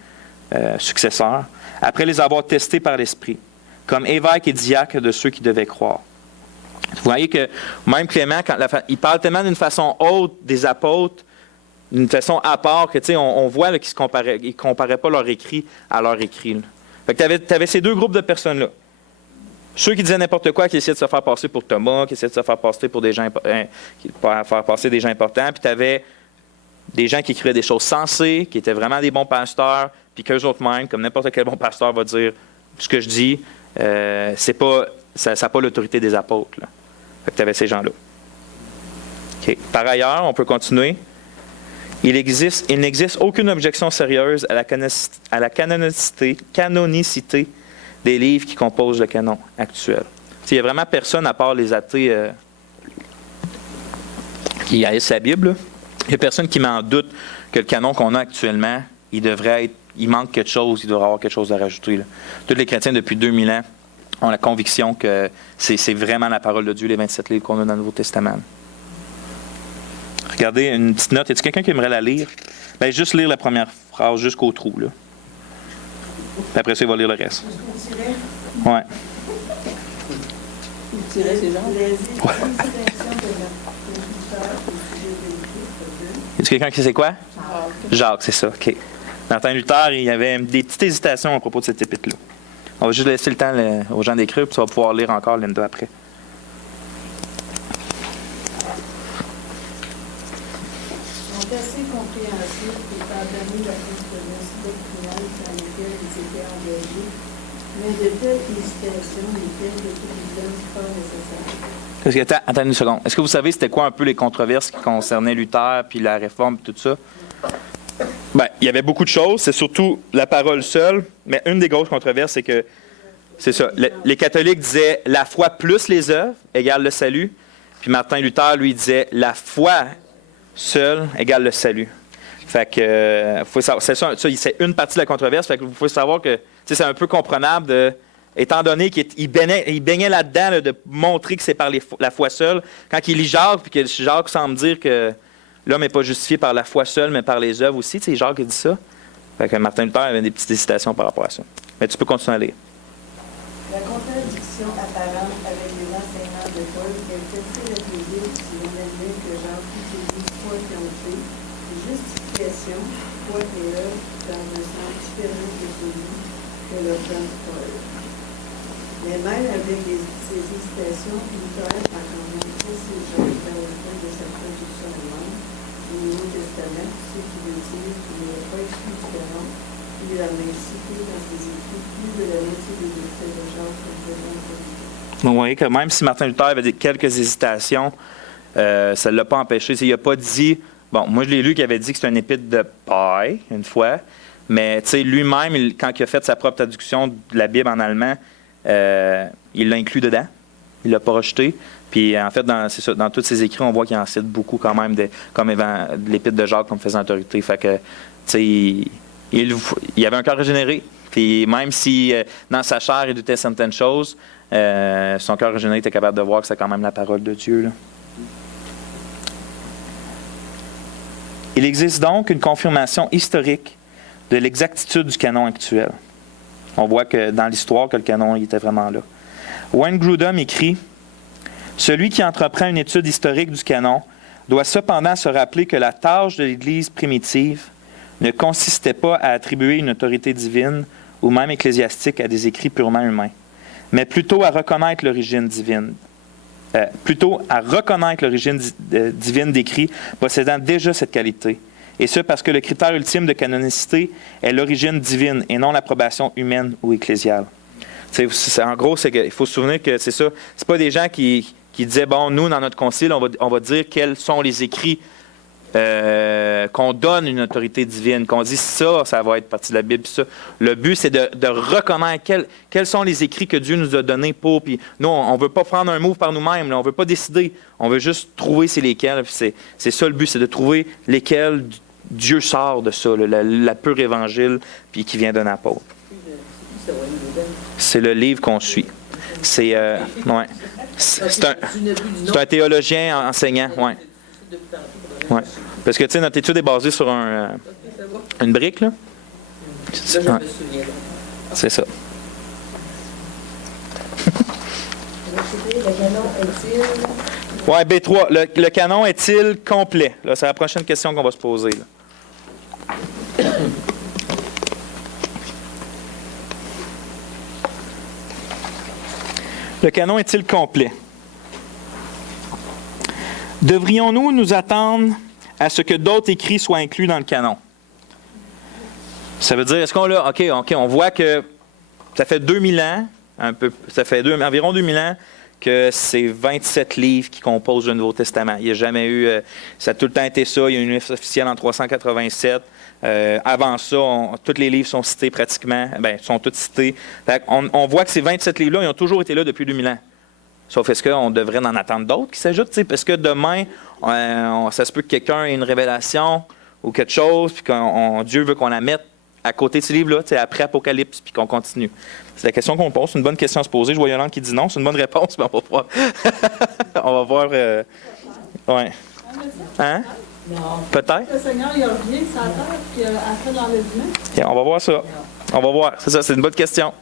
successeurs, après les avoir testés par l'Esprit, comme évêques et diacres de ceux qui devaient croire. Vous voyez que même Clément, il parle tellement d'une façon haute des apôtres, d'une façon à part, que on voit là, qu'ils ne comparaient pas leur écrit à leur écrit. Là. Fait que tu avais ces deux groupes de personnes-là. Ceux qui disaient n'importe quoi, qui essayaient de se faire passer pour Thomas, qui essayaient de se faire passer pour des gens, faire passer des gens importants, puis tu avais des gens qui écrivaient des choses sensées, qui étaient vraiment des bons pasteurs, puis qu'eux autres mêmes, comme n'importe quel bon pasteur va dire, ce que je dis, ça n'a pas l'autorité des apôtres. Là. Fait que tu avais ces gens-là. Okay. Par ailleurs, on peut continuer. Il n'existe aucune objection sérieuse à la canonicité des livres qui composent le canon actuel. Il n'y a vraiment personne, à part les athées qui haïssent la Bible, il n'y a personne qui met en doute que le canon qu'on a actuellement, il manque quelque chose, il devrait avoir quelque chose à rajouter. Là. Tous les chrétiens, depuis 2000 ans, ont la conviction que c'est vraiment la parole de Dieu, les 27 livres qu'on a dans le Nouveau Testament. Regardez, une petite note. Y a-t-il quelqu'un qui aimerait la lire? Bien, juste lire la première phrase jusqu'au trou. Là. Puis après ça, il va lire le reste. Ouais. Les explications de Y a-t-il quelqu'un qui sait quoi? Jacques, c'est ça. OK. Martin Luther, il y avait des petites hésitations à propos de cette épître-là. On va juste laisser le temps aux gens d'écrire, puis tu vas pouvoir lire encore Linda après. sont assez compréhensifs et pardonnent la controverse doctrinale dans laquelle ils étaient engagés, mais de telles hésitations n'étaient de toute évidence pas nécessaires. Attendez une seconde. Est-ce que vous savez c'était quoi un peu les controverses qui concernaient Luther, puis la réforme, puis tout ça? Bien, il y avait beaucoup de choses. C'est surtout la parole seule. Mais une des grosses controverses, c'est que, c'est ça, les catholiques disaient la foi plus les œuvres égale le salut. Puis Martin Luther, lui, disait la foi seule égale le salut. Fait que, c'est une partie de la controverse. Fait que vous pouvez savoir que c'est un peu comprenable étant donné qu'il baignait là-dedans là, de montrer que c'est par la foi seule, quand il lit Jacques, puis que Jacques semble dire que l'homme n'est pas justifié par la foi seule, mais par les œuvres aussi, tu sais, Jacques a dit ça. Fait que Martin Luther avait des petites hésitations par rapport à ça. Mais tu peux continuer à lire. La contradiction apparente avec les enseignements de Paul est assez réglée si on admet que Jacques utilise foi et bonté, justification, foi et œuvre dans un sens différent de celui que leur donne Paul. Mais même avec ces hésitations, Luther a quand même précisé vers la fin de sa traduction allemande du Nouveau Testament, ce qui veut dire qu'il n'est pas exclu du canon. Il a même cité dans ses écrits plus de la moitié des écrits de Jacques comme présent. Vous voyez que même si Martin Luther avait quelques hésitations, ça ne l'a pas empêché. Il n'a pas dit... Bon, moi, je l'ai lu qu'il avait dit que c'est un épître de paille, une fois, mais lui-même, quand il a fait sa propre traduction de la Bible en allemand, il l'a inclus dedans. Il ne l'a pas rejeté. Puis, en fait, dans tous ses écrits, on voit qu'il en cite beaucoup quand même, comme l'épître de Jacques comme faisant autorité. Fait que, tu sais, il avait un cœur régénéré. Puis, même si dans sa chair, il doutait certaines choses, son cœur régénéré était capable de voir que c'est quand même la parole de Dieu, là. Il existe donc une confirmation historique de l'exactitude du canon actuel. On voit que dans l'histoire que le canon il était vraiment là. Wayne Grudem écrit « Celui qui entreprend une étude historique du canon doit cependant se rappeler que la tâche de l'Église primitive ne consistait pas à attribuer une autorité divine ou même ecclésiastique à des écrits purement humains, mais plutôt à reconnaître l'origine divine. Divine d'écrits possédant déjà cette qualité. Et ce, parce que le critère ultime de canonicité est l'origine divine et non l'approbation humaine ou ecclésiale. En gros, il faut se souvenir que c'est ça. C'est pas des gens qui disaient, bon, nous, dans notre concile, on va dire quels sont les écrits qu'on donne une autorité divine, qu'on dit ça va être partie de la Bible. Ça. Le but, c'est de reconnaître quels sont les écrits que Dieu nous a donnés pour. Puis nous, on ne veut pas prendre un move par nous-mêmes, là, on ne veut pas décider. On veut juste trouver c'est lesquels. Puis c'est ça le but, c'est de trouver lesquels Dieu sort de ça, la pure évangile, puis qui vient d'un apôtre. C'est le livre qu'on suit. C'est un théologien enseignant. Ouais. Ouais. Parce que, tu sais, notre étude est basée sur une brique, là. Ça, je me souviens. C'est ça. Le canon est-il... Oui, B3. Le canon est-il complet? Là, c'est la prochaine question qu'on va se poser. Là. Le canon est-il complet? Devrions-nous nous attendre à ce que d'autres écrits soient inclus dans le canon? Ça veut dire, est-ce qu'on l'a... OK, on voit que ça fait 2000 ans, environ 2000 ans, que c'est 27 livres qui composent le Nouveau Testament. Il n'y a jamais eu... ça a tout le temps été ça. Il y a une livre officielle en 387. Avant ça, tous les livres sont cités pratiquement. Sont tous cités. On voit que ces 27 livres-là, ils ont toujours été là depuis 2000 ans. Sauf est-ce qu'on devrait en attendre d'autres qui s'ajoutent? Parce que demain, ça se peut que quelqu'un ait une révélation ou quelque chose, puis que Dieu veut qu'on la mette à côté de ces livres-là, après Apocalypse, puis qu'on continue. C'est la question qu'on pose. C'est une bonne question à se poser. Je vois Yolande qui dit non. C'est une bonne réponse, mais on va voir. On va voir. Ouais. Hein? Non. Peut-être. Le Seigneur, il revient sur la terre, puis après l'enlèvement. Okay, on va voir ça. On va voir. C'est ça, c'est une bonne question.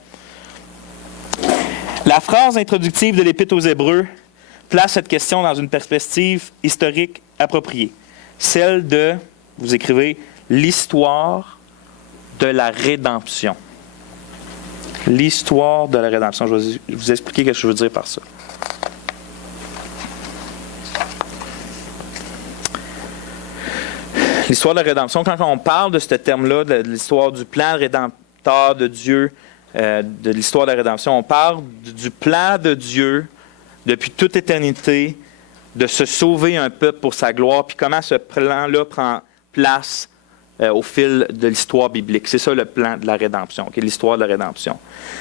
La phrase introductive de l'Épître aux Hébreux place cette question dans une perspective historique appropriée. Celle de, vous écrivez, l'histoire de la rédemption. L'histoire de la rédemption. Je vais vous expliquer ce que je veux dire par ça. L'histoire de la rédemption, quand on parle de ce terme-là, de l'histoire du plan rédempteur de Dieu, de l'histoire de la rédemption, on parle du plan de Dieu depuis toute éternité de se sauver un peuple pour sa gloire, puis comment ce plan-là prend place au fil de l'histoire biblique. C'est ça le plan de la rédemption, okay, l'histoire de la rédemption.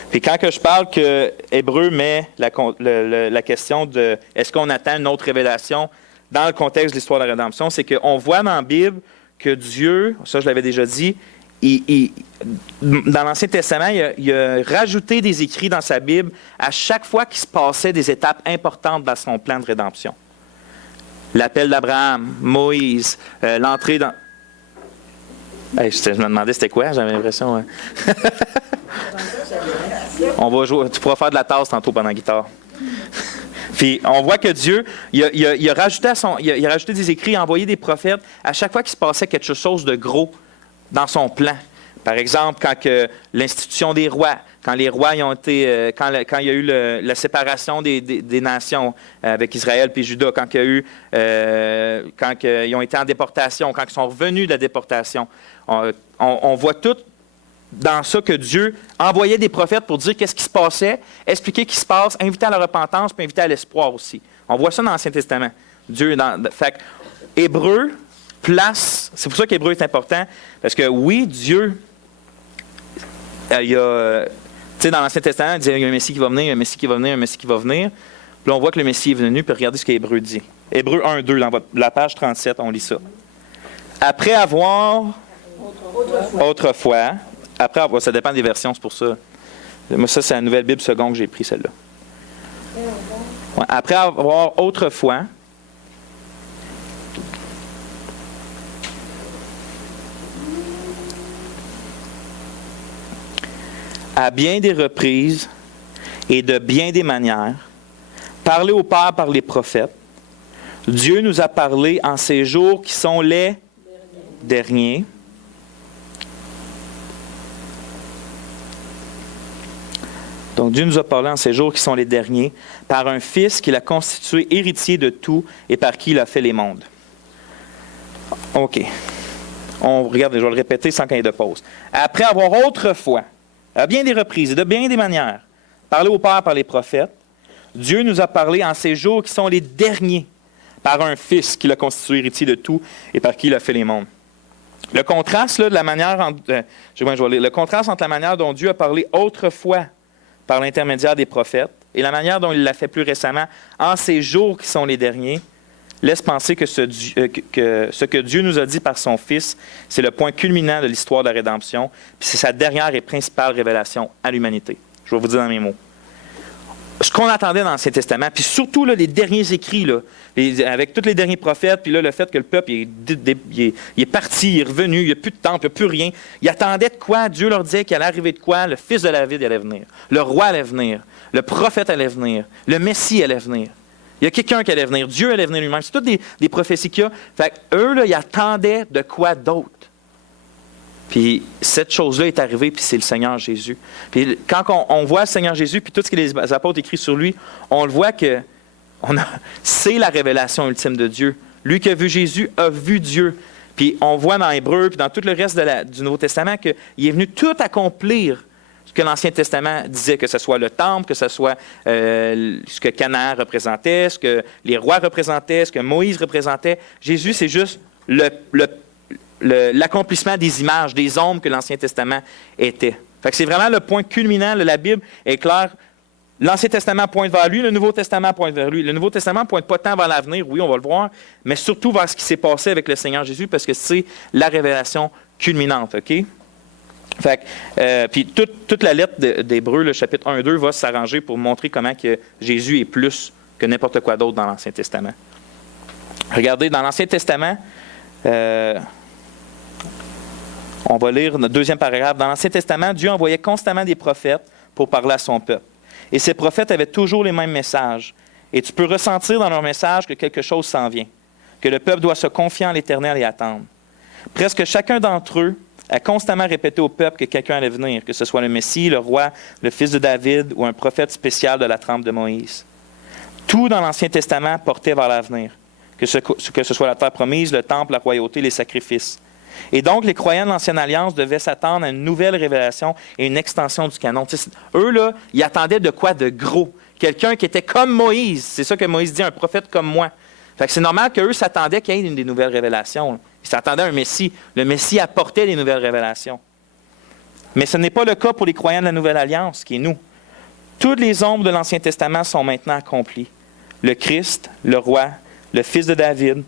Puis quand que je parle que Hébreu met la question de est-ce qu'on attend une autre révélation dans le contexte de l'histoire de la rédemption, c'est qu'on voit dans la Bible que Dieu, ça je l'avais déjà dit, dans l'Ancien Testament, il a rajouté des écrits dans sa Bible à chaque fois qu'il se passait des étapes importantes dans son plan de rédemption. L'appel d'Abraham, Moïse, l'entrée dans... Hey, je me demandais c'était quoi, j'avais l'impression... Hein. On va jouer, tu pourras faire de la tasse tantôt pendant la guitare. Puis on voit que Dieu, il a rajouté des écrits, il a envoyé des prophètes à chaque fois qu'il se passait quelque chose de gros dans son plan. Par exemple, quand l'institution des rois, quand les rois ont été, quand il y a eu la séparation des nations avec Israël puis Juda, quand ils ont été en déportation, quand ils sont revenus de la déportation, on voit tout dans ça que Dieu envoyait des prophètes pour dire qu'est-ce qui se passait, expliquer ce qui se passe, inviter à la repentance, puis inviter à l'espoir aussi. On voit ça dans l'Ancien Testament. Fait que Hébreu place, c'est pour ça qu'Hébreu est important, parce que oui, Dieu, il y a, tu sais, dans l'Ancien Testament, il dit il y a un Messie qui va venir, il y a un Messie qui va venir, un Messie qui va venir. Puis là, on voit que le Messie est venu, puis regardez ce qu'Hébreu dit. Hébreu 1-2, dans la page 37, on lit ça. Après avoir, autrefois, ça dépend des versions, c'est pour ça. Moi, ça, c'est la Nouvelle Bible seconde que j'ai pris, celle-là. Ouais, après avoir autrefois, à bien des reprises et de bien des manières, parlé au Père par les prophètes, Dieu nous a parlé en ces jours qui sont les derniers. Donc Dieu nous a parlé en ces jours qui sont les derniers, par un Fils qu'il a constitué héritier de tout et par qui il a fait les mondes. OK. Regarde, je vais le répéter sans qu'il y ait de pause. Après avoir autrefois, à bien des reprises et de bien des manières, parlé au Père par les prophètes, Dieu nous a parlé en ces jours qui sont les derniers, par un Fils qu'il a constitué héritier de tout et par qui il a fait les mondes. Le contraste, là, de la manière, le contraste entre la manière dont Dieu a parlé autrefois par l'intermédiaire des prophètes et la manière dont il l'a fait plus récemment en ces jours qui sont les derniers, laisse penser que ce que Dieu nous a dit par son Fils, c'est le point culminant de l'histoire de la rédemption, puis c'est sa dernière et principale révélation à l'humanité. Je vais vous dire dans mes mots. Ce qu'on attendait dans l'Ancien Testament, puis surtout là, les derniers écrits, là, avec tous les derniers prophètes, puis là, le fait que le peuple il est parti, il est revenu, il n'y a plus de temple, il n'y a plus rien. Ils attendaient de quoi? Dieu leur disait qu'il allait arriver de quoi? Le fils de David allait venir, le roi allait venir, le prophète allait venir, le Messie allait venir. Il y a quelqu'un qui allait venir, Dieu allait venir lui-même. C'est toutes des prophéties qu'il y a. Fait qu'eux, là, ils attendaient de quoi d'autre? Puis cette chose-là est arrivée, puis c'est le Seigneur Jésus. Puis quand on voit le Seigneur Jésus, puis tout ce que les apôtres écrivent sur lui, on le voit que c'est la révélation ultime de Dieu. Lui qui a vu Jésus a vu Dieu. Puis on voit dans Hébreu, puis dans tout le reste du Nouveau Testament, qu'il est venu tout accomplir ce que l'Ancien Testament disait, que ce soit le temple, que ce soit ce que Canaan représentait, ce que les rois représentaient, ce que Moïse représentait. Jésus, c'est juste l'accomplissement des images, des ombres que l'Ancien Testament était. Fait que c'est vraiment le point culminant. La Bible est claire. L'Ancien Testament pointe vers lui, le Nouveau Testament pointe vers lui. Le Nouveau Testament ne pointe pas tant vers l'avenir, oui, on va le voir, mais surtout vers ce qui s'est passé avec le Seigneur Jésus, parce que c'est la révélation culminante, OK? Fait que, puis toute la lettre d'Hébreu, le chapitre 1 et 2, va s'arranger pour montrer comment que Jésus est plus que n'importe quoi d'autre dans l'Ancien Testament. Regardez, dans l'Ancien Testament, on va lire notre deuxième paragraphe. Dans l'Ancien Testament, Dieu envoyait constamment des prophètes pour parler à son peuple. Et ces prophètes avaient toujours les mêmes messages. Et tu peux ressentir dans leurs messages que quelque chose s'en vient, que le peuple doit se confier en l'Éternel et attendre. Presque chacun d'entre eux a constamment répété au peuple que quelqu'un allait venir, que ce soit le Messie, le roi, le fils de David ou un prophète spécial de la trempe de Moïse. Tout dans l'Ancien Testament portait vers l'avenir, que ce soit la terre promise, le temple, la royauté, les sacrifices. Et donc, les croyants de l'Ancienne Alliance devaient s'attendre à une nouvelle révélation et une extension du canon. Eux, là, ils attendaient de quoi de gros? Quelqu'un qui était comme Moïse. C'est ça que Moïse dit, un prophète comme moi. Fait que c'est normal qu'eux s'attendaient qu'il y ait une des nouvelles révélations. Là. Ils s'attendaient à un Messie. Le Messie apportait les nouvelles révélations. Mais ce n'est pas le cas pour les croyants de la Nouvelle Alliance, qui est nous. Toutes les ombres de l'Ancien Testament sont maintenant accomplies. Le Christ, le roi, le fils de David,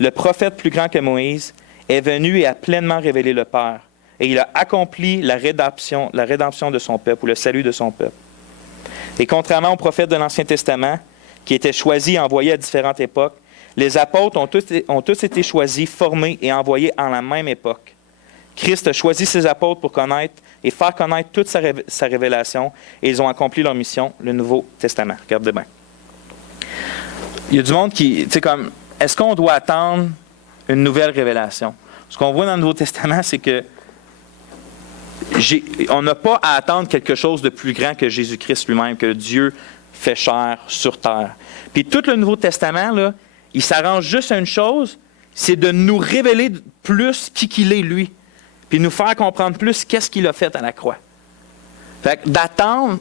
le prophète plus grand que Moïse, est venu et a pleinement révélé le Père. et il a accompli la rédemption de son peuple, ou le salut de son peuple. Et contrairement aux prophètes de l'Ancien Testament, qui étaient choisis et envoyés à différentes époques, les apôtres ont tous été choisis, formés et envoyés en la même époque. Christ a choisi ses apôtres pour connaître et faire connaître toute sa révélation, et ils ont accompli leur mission, le Nouveau Testament. Regardez bien. Il y a du monde qui, tu sais, comme, est-ce qu'on doit attendre une nouvelle révélation? Ce qu'on voit dans le Nouveau Testament, c'est que on n'a pas à attendre quelque chose de plus grand que Jésus-Christ lui-même, que Dieu fait chair sur terre. Puis tout le Nouveau Testament, là, il s'arrange juste à une chose, c'est de nous révéler plus qui qu'il est, lui. Puis nous faire comprendre plus qu'est-ce qu'il a fait à la croix. Fait que d'attendre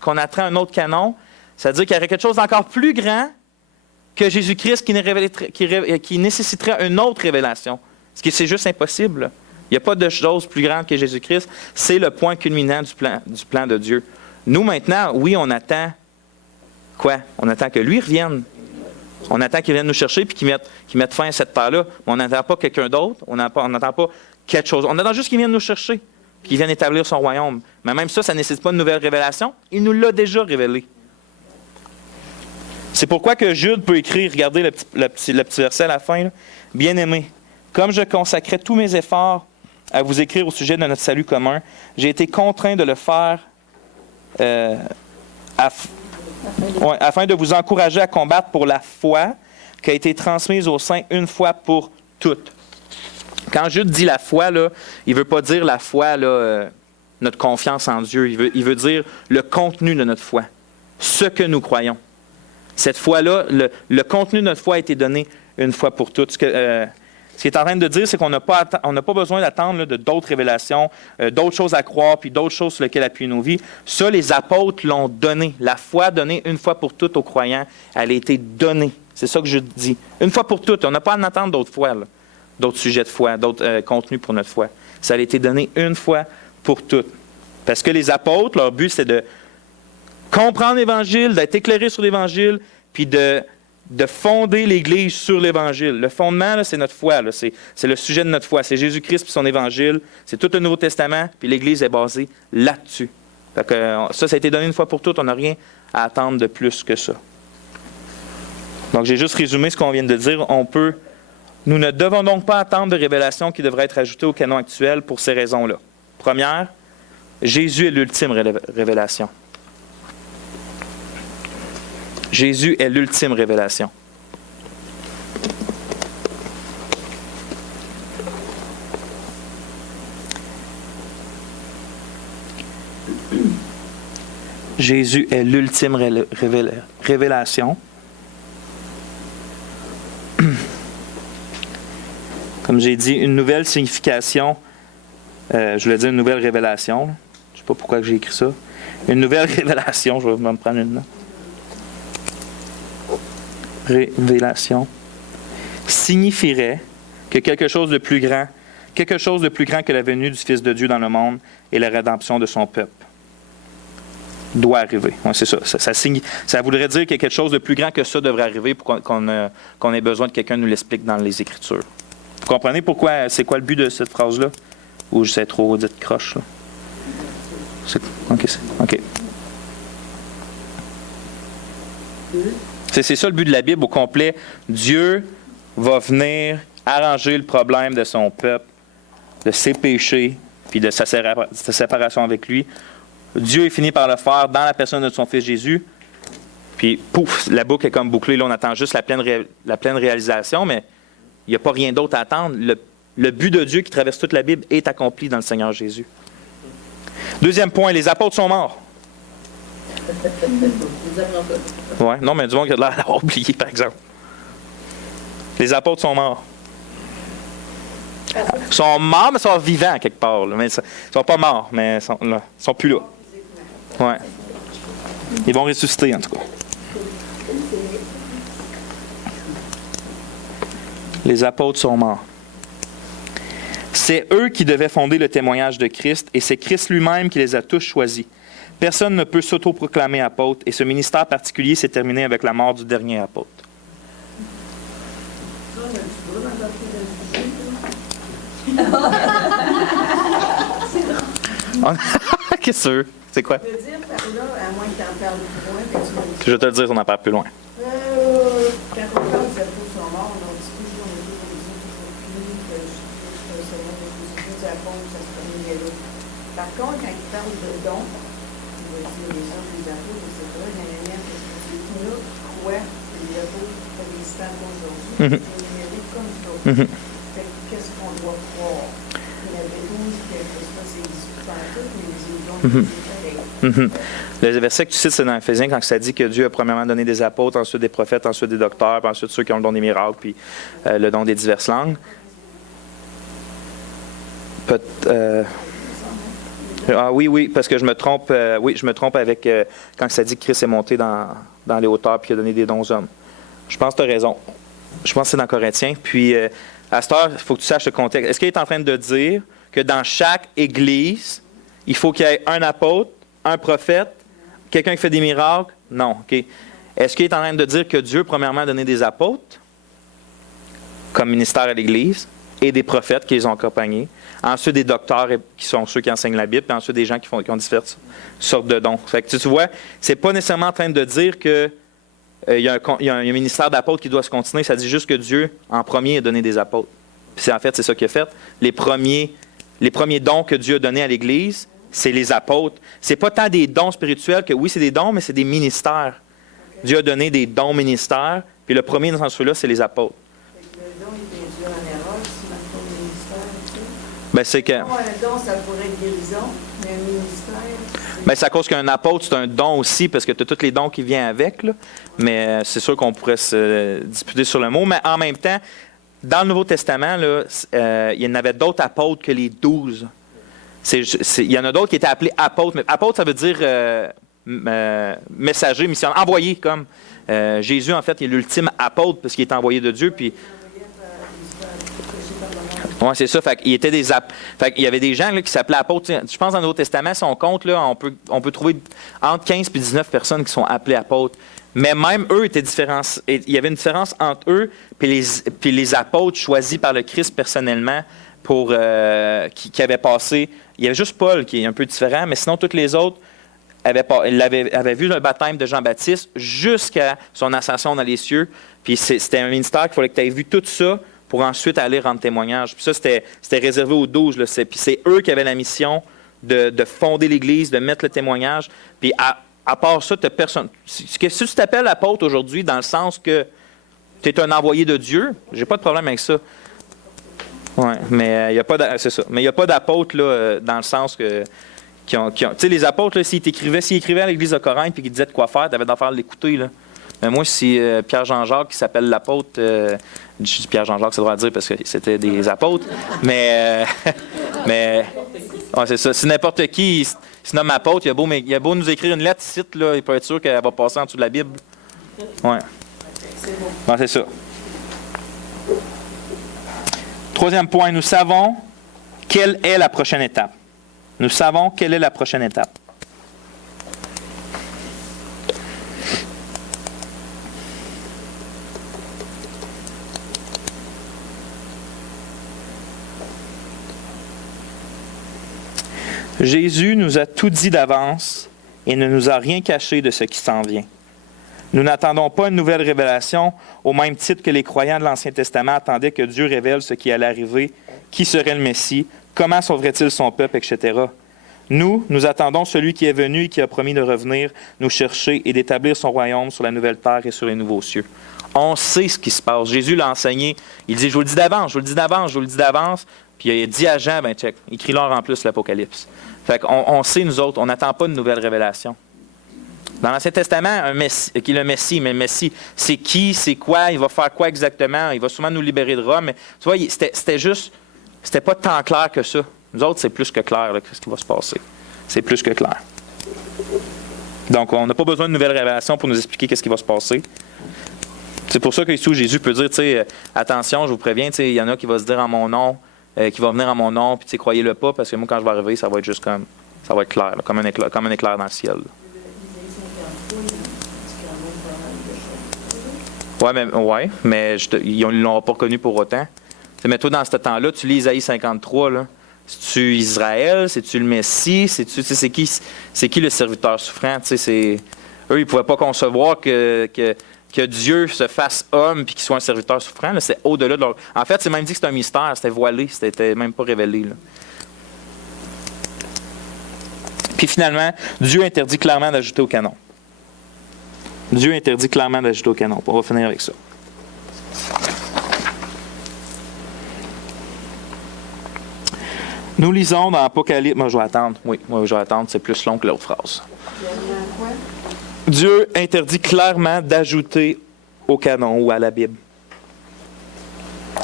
qu'on attend un autre canon, ça veut dire qu'il y aurait quelque chose d'encore plus grand que Jésus-Christ qui nécessiterait une autre révélation. Ce qui c'est juste impossible. Là. Il n'y a pas de chose plus grande que Jésus-Christ. C'est le point culminant du plan de Dieu. Nous, maintenant, oui, on attend quoi? On attend que lui revienne. On attend qu'il vienne nous chercher et qu'il mette fin à cette paix-là. Mais on n'attend pas quelqu'un d'autre. On n'attend pas quelque chose. On attend juste qu'il vienne nous chercher, qu'il vienne établir son royaume. Mais même ça ne nécessite pas une nouvelle révélation. Il nous l'a déjà révélé. C'est pourquoi que Jude peut écrire, regardez le petit verset à la fin, là. Bien-aimés, comme je consacrais tous mes efforts à vous écrire au sujet de notre salut commun, j'ai été contraint de le faire afin de vous encourager à combattre pour la foi qui a été transmise aux saints une fois pour toutes. Quand Jude dit la foi, là, il ne veut pas dire la foi, là, notre confiance en Dieu. Il veut dire le contenu de notre foi, ce que nous croyons. Cette foi-là, le contenu de notre foi a été donné une fois pour toutes. Ce qu'il est en train de dire, c'est qu'on n'a pas besoin d'attendre là, d'autres révélations, d'autres choses à croire, puis d'autres choses sur lesquelles appuyer nos vies. Ça, les apôtres l'ont donné. La foi donnée une fois pour toutes aux croyants, elle a été donnée. C'est ça que je dis. Une fois pour toutes. On n'a pas à en attendre d'autres fois, là, d'autres sujets de foi, d'autres contenus pour notre foi. Ça a été donné une fois pour toutes. Parce que les apôtres, leur but, c'est de comprendre l'Évangile, d'être éclairés sur l'Évangile, puis de fonder l'Église sur l'Évangile. Le fondement, là, c'est notre foi. Là. C'est le sujet de notre foi. C'est Jésus-Christ puis son Évangile. C'est tout le Nouveau Testament, puis l'Église est basée là-dessus. Fait que, ça a été donné une fois pour toutes. On n'a rien à attendre de plus que ça. Donc, j'ai juste résumé ce qu'on vient de dire. Nous ne devons donc pas attendre de révélations qui devraient être ajoutées au canon actuel pour ces raisons-là. Première, Jésus est l'ultime révélation. Jésus est l'ultime révélation. Jésus est l'ultime révélation. Comme j'ai dit, une nouvelle signification. Je voulais dire une nouvelle révélation. Je ne sais pas pourquoi j'ai écrit ça. Une nouvelle révélation. Je vais me prendre une là. Révélation signifierait que quelque chose de plus grand que la venue du Fils de Dieu dans le monde et la rédemption de son peuple doit arriver. Ouais, c'est ça. Ça voudrait dire que quelque chose de plus grand que ça devrait arriver pour qu'on ait besoin de quelqu'un nous l'explique dans les Écritures. Vous comprenez pourquoi, c'est quoi le but de cette phrase-là? Ou je sais trop dite croche, là? OK. C'est ça le but de la Bible au complet. Dieu va venir arranger le problème de son peuple, de ses péchés, puis de sa séparation avec lui. Dieu est fini par le faire dans la personne de son Fils Jésus. Puis, pouf, la boucle est comme bouclée. Là, on attend juste la pleine réalisation, mais il n'y a pas rien d'autre à attendre. Le but de Dieu qui traverse toute la Bible est accompli dans le Seigneur Jésus. Deuxième point, les apôtres sont morts. Ouais, non, mais du monde qui a l'air d'avoir oublié, par exemple. Les apôtres sont morts. Ils sont morts, mais ils sont vivants quelque part. Là. Mais ils ne sont pas morts, mais ils ne sont plus là. Ouais. Ils vont ressusciter, en tout cas. Les apôtres sont morts. C'est eux qui devaient fonder le témoignage de Christ, et c'est Christ lui-même qui les a tous choisis. Personne ne peut s'auto-proclamer apôtre, et ce ministère particulier s'est terminé avec la mort du dernier apôtre. Qu'est-ce que c'est quoi? Je veux dire par là, à moins que tu en parles plus loin, que tu me dises. Je vais te le dire, on en parle plus loin. Quand on parle des apôtres sont morts, on dit toujours, on est toujours pris, que je sais pas, des apôtres, ça se termine là. Par contre, quand il parle de dons, il va dire les gens, les apôtres, etc., il y a un lien, parce que c'est nous qui croient que les apôtres existent aujourd'hui, c'est une mérite comme ça. Qu'est-ce qu'on doit croire? Il y avait 12 quelque chose, c'est 18 en tout, mais les dons, c'est pareil. Le verset que tu cites, c'est dans Éphésiens, quand ça dit que Dieu a premièrement donné des apôtres, ensuite des prophètes, ensuite des docteurs, puis ensuite ceux qui ont le don des miracles, puis le don des diverses langues. Oui, parce que je me trompe. Je me trompe avec quand ça dit que Christ est monté dans les hauteurs puis qu'il a donné des dons aux hommes. Je pense que tu as raison. Je pense que c'est dans Corinthiens. Puis, à cette heure, il faut que tu saches le contexte. Est-ce qu'il est en train de dire que dans chaque église, il faut qu'il y ait un apôtre, un prophète, quelqu'un qui fait des miracles? Non. OK. Est-ce qu'il est en train de dire que Dieu, premièrement, a donné des apôtres comme ministère à l'Église et des prophètes qui les ont accompagnés? Ensuite, des docteurs qui sont ceux qui enseignent la Bible, puis ensuite des gens qui ont différentes sortes de dons. Fait que tu vois, c'est pas nécessairement en train de dire que il y a un ministère d'apôtres qui doit se continuer. Ça dit juste que Dieu, en premier, a donné des apôtres. Puis en fait, c'est ça qu'il a fait. Les premiers dons que Dieu a donnés à l'Église, c'est les apôtres. C'est pas tant des dons spirituels que, oui, c'est des dons, mais c'est des ministères. Dieu a donné des dons ministères, puis le premier dans ce là c'est les apôtres. Le don est induit en erreur, si dans le ministère, tu sais. Ben, c'est que... Un don, ça pourrait être guérison, mais un ministère... Ben, c'est à cause qu'un apôtre, c'est un don aussi, parce que tu as tous les dons qui viennent avec. Là. Mais c'est sûr qu'on pourrait se disputer sur le mot. Mais en même temps, dans le Nouveau Testament, là, il y en avait d'autres apôtres que les 12. Il y en a d'autres qui étaient appelés apôtres. Mais apôtre, ça veut dire messager, missionnaire, envoyé comme. Jésus, en fait, il est l'ultime apôtre parce qu'il est envoyé de Dieu. Puis... Oui, c'est ça. Fait qu'il y avait des gens là, qui s'appelaient apôtres. Je pense dans le Nouveau Testament, si on compte, là, on peut trouver entre 15 et 19 personnes qui sont appelées apôtres. Mais même eux étaient différents. Il y avait une différence entre eux et les apôtres choisis par le Christ personnellement pour qui avaient passé. Il y avait juste Paul qui est un peu différent, mais sinon, toutes les autres avaient vu le baptême de Jean-Baptiste jusqu'à son ascension dans les cieux. Puis c'était un ministère qu'il fallait que tu aies vu tout ça pour ensuite aller rendre témoignage. Puis ça, c'était réservé aux 12. Là. Puis c'est eux qui avaient la mission de fonder l'Église, de mettre le témoignage. Puis à part ça, tu n'as personne. Si tu t'appelles apôtre aujourd'hui dans le sens que tu es un envoyé de Dieu, j'ai pas de problème avec ça. Oui, mais il n'y a pas c'est ça. Mais il n'y a pas d'apôtre là, dans le sens que tu sais, les apôtres, là, s'ils écrivaient à l'Église de Corinthe et qu'ils disaient de quoi faire, tu avais d'en faire l'écouter. Là. Mais moi, si Pierre Jean-Jacques qui s'appelle l'apôtre, je dis Pierre Jean-Jacques, ça doit dire parce que c'était des apôtres, mais ouais, c'est ça. Si n'importe qui se nomme apôtre, il a beau nous écrire une lettre ici, là, il peut être sûr qu'elle va passer en dessous de la Bible. Ouais. Ouais, c'est ça. Troisième point, nous savons quelle est la prochaine étape. Nous savons quelle est la prochaine étape. Jésus nous a tout dit d'avance et ne nous a rien caché de ce qui s'en vient. Nous n'attendons pas une nouvelle révélation au même titre que les croyants de l'Ancien Testament attendaient que Dieu révèle ce qui allait arriver, qui serait le Messie, comment sauverait-il son peuple, etc. Nous attendons celui qui est venu et qui a promis de revenir nous chercher et d'établir son royaume sur la nouvelle terre et sur les nouveaux cieux. On sait ce qui se passe. Jésus l'a enseigné. Il dit, je vous le dis d'avance, je vous le dis d'avance, je vous le dis d'avance. Puis il a dit à Jean, check, écris-leur en plus l'Apocalypse. Fait qu'on sait, nous autres, on n'attend pas de nouvelles révélations. Dans l'Ancien Testament, un Messie, qui est le Messie, mais le Messie, c'est qui, c'est quoi, il va faire quoi exactement, il va sûrement nous libérer de Rome. Mais, tu vois, c'était pas tant clair que ça. Nous autres, c'est plus que clair, là, ce qui va se passer. C'est plus que clair. Donc, on n'a pas besoin de nouvelles révélations pour nous expliquer qu'est-ce qui va se passer. C'est pour ça que ici, Jésus peut dire, attention, je vous préviens, il y en a qui vont se dire en mon nom, qui va venir en mon nom, puis croyez-le pas, parce que moi, quand je vais arriver, ça va être juste comme, ça va être clair, là, comme un éclair dans le ciel. Oui, mais ils ne l'ont pas reconnu pour autant. Mais toi, dans ce temps-là, tu lis Isaïe 53, là. C'est-tu Israël? C'est-tu le Messie? C'est qui le serviteur souffrant? Eux, ils ne pouvaient pas concevoir que Dieu se fasse homme et qu'il soit un serviteur souffrant. Là. C'est au-delà de leur... En fait, c'est même dit que c'était un mystère. C'était voilé. C'était même pas révélé. Là. Puis finalement, Dieu interdit clairement d'ajouter au canon. Dieu interdit clairement d'ajouter au canon. On va finir avec ça. Nous lisons dans Apocalypse... Moi, je vais attendre. Oui, moi, je vais attendre. C'est plus long que l'autre phrase. Dieu interdit clairement d'ajouter au canon ou à la Bible,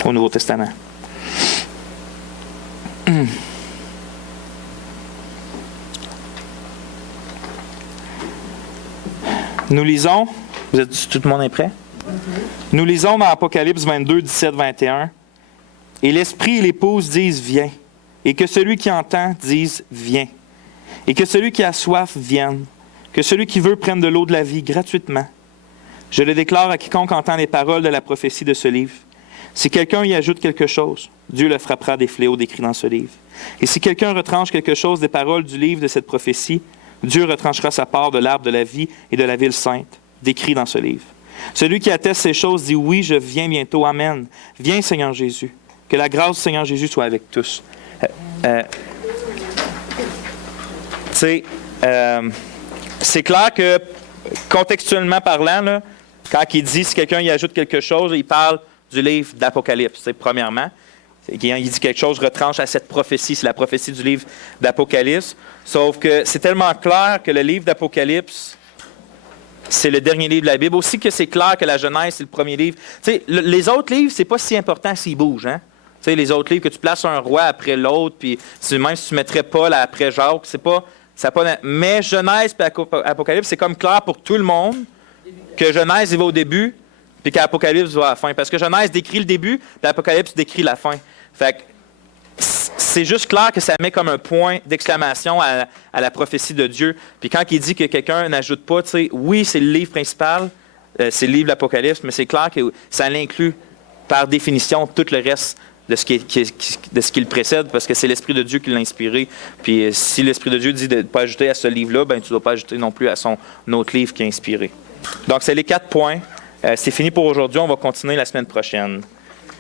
au Nouveau Testament. Nous lisons... Tout le monde est prêt? Nous lisons dans Apocalypse 22, 17, 21. « Et l'Esprit et l'Épouse disent, viens. Et que celui qui entend dise, viens. Et que celui qui a soif vienne. Que celui qui veut prenne de l'eau de la vie gratuitement. Je le déclare à quiconque entend les paroles de la prophétie de ce livre. Si quelqu'un y ajoute quelque chose, Dieu le frappera des fléaux décrits dans ce livre. Et si quelqu'un retranche quelque chose des paroles du livre de cette prophétie, Dieu retranchera sa part de l'arbre de la vie et de la ville sainte, décrits dans ce livre. Celui qui atteste ces choses dit, oui, je viens bientôt. Amen. Viens, Seigneur Jésus. Que la grâce du Seigneur Jésus soit avec tous. C'est clair que, contextuellement parlant, là, quand il dit si quelqu'un y ajoute quelque chose, il parle du livre d'Apocalypse, premièrement. Il dit quelque chose retranche à cette prophétie, c'est la prophétie du livre d'Apocalypse. Sauf que c'est tellement clair que le livre d'Apocalypse, c'est le dernier livre de la Bible. Aussi que c'est clair que la Genèse, c'est le premier livre. Les autres livres, c'est pas si important s'ils bougent, hein? Les autres livres, que tu places un roi après l'autre, puis même si tu mettrais Paul après Jacques, c'est pas... Mais Genèse et Apocalypse, c'est comme clair pour tout le monde que Genèse, il va au début, puis qu'Apocalypse va à la fin. Parce que Genèse décrit le début, puis Apocalypse décrit la fin. Fait que c'est juste clair que ça met comme un point d'exclamation à la prophétie de Dieu. Puis quand il dit que quelqu'un n'ajoute pas, oui, c'est le livre principal, c'est le livre d'Apocalypse, mais c'est clair que ça l'inclut par définition tout le reste de ce qui le précède, parce que c'est l'Esprit de Dieu qui l'a inspiré. Puis si l'Esprit de Dieu dit de ne pas ajouter à ce livre-là, ben tu ne dois pas ajouter non plus à son autre livre qui a inspiré. Donc, c'est les 4 points. C'est fini pour aujourd'hui. On va continuer la semaine prochaine.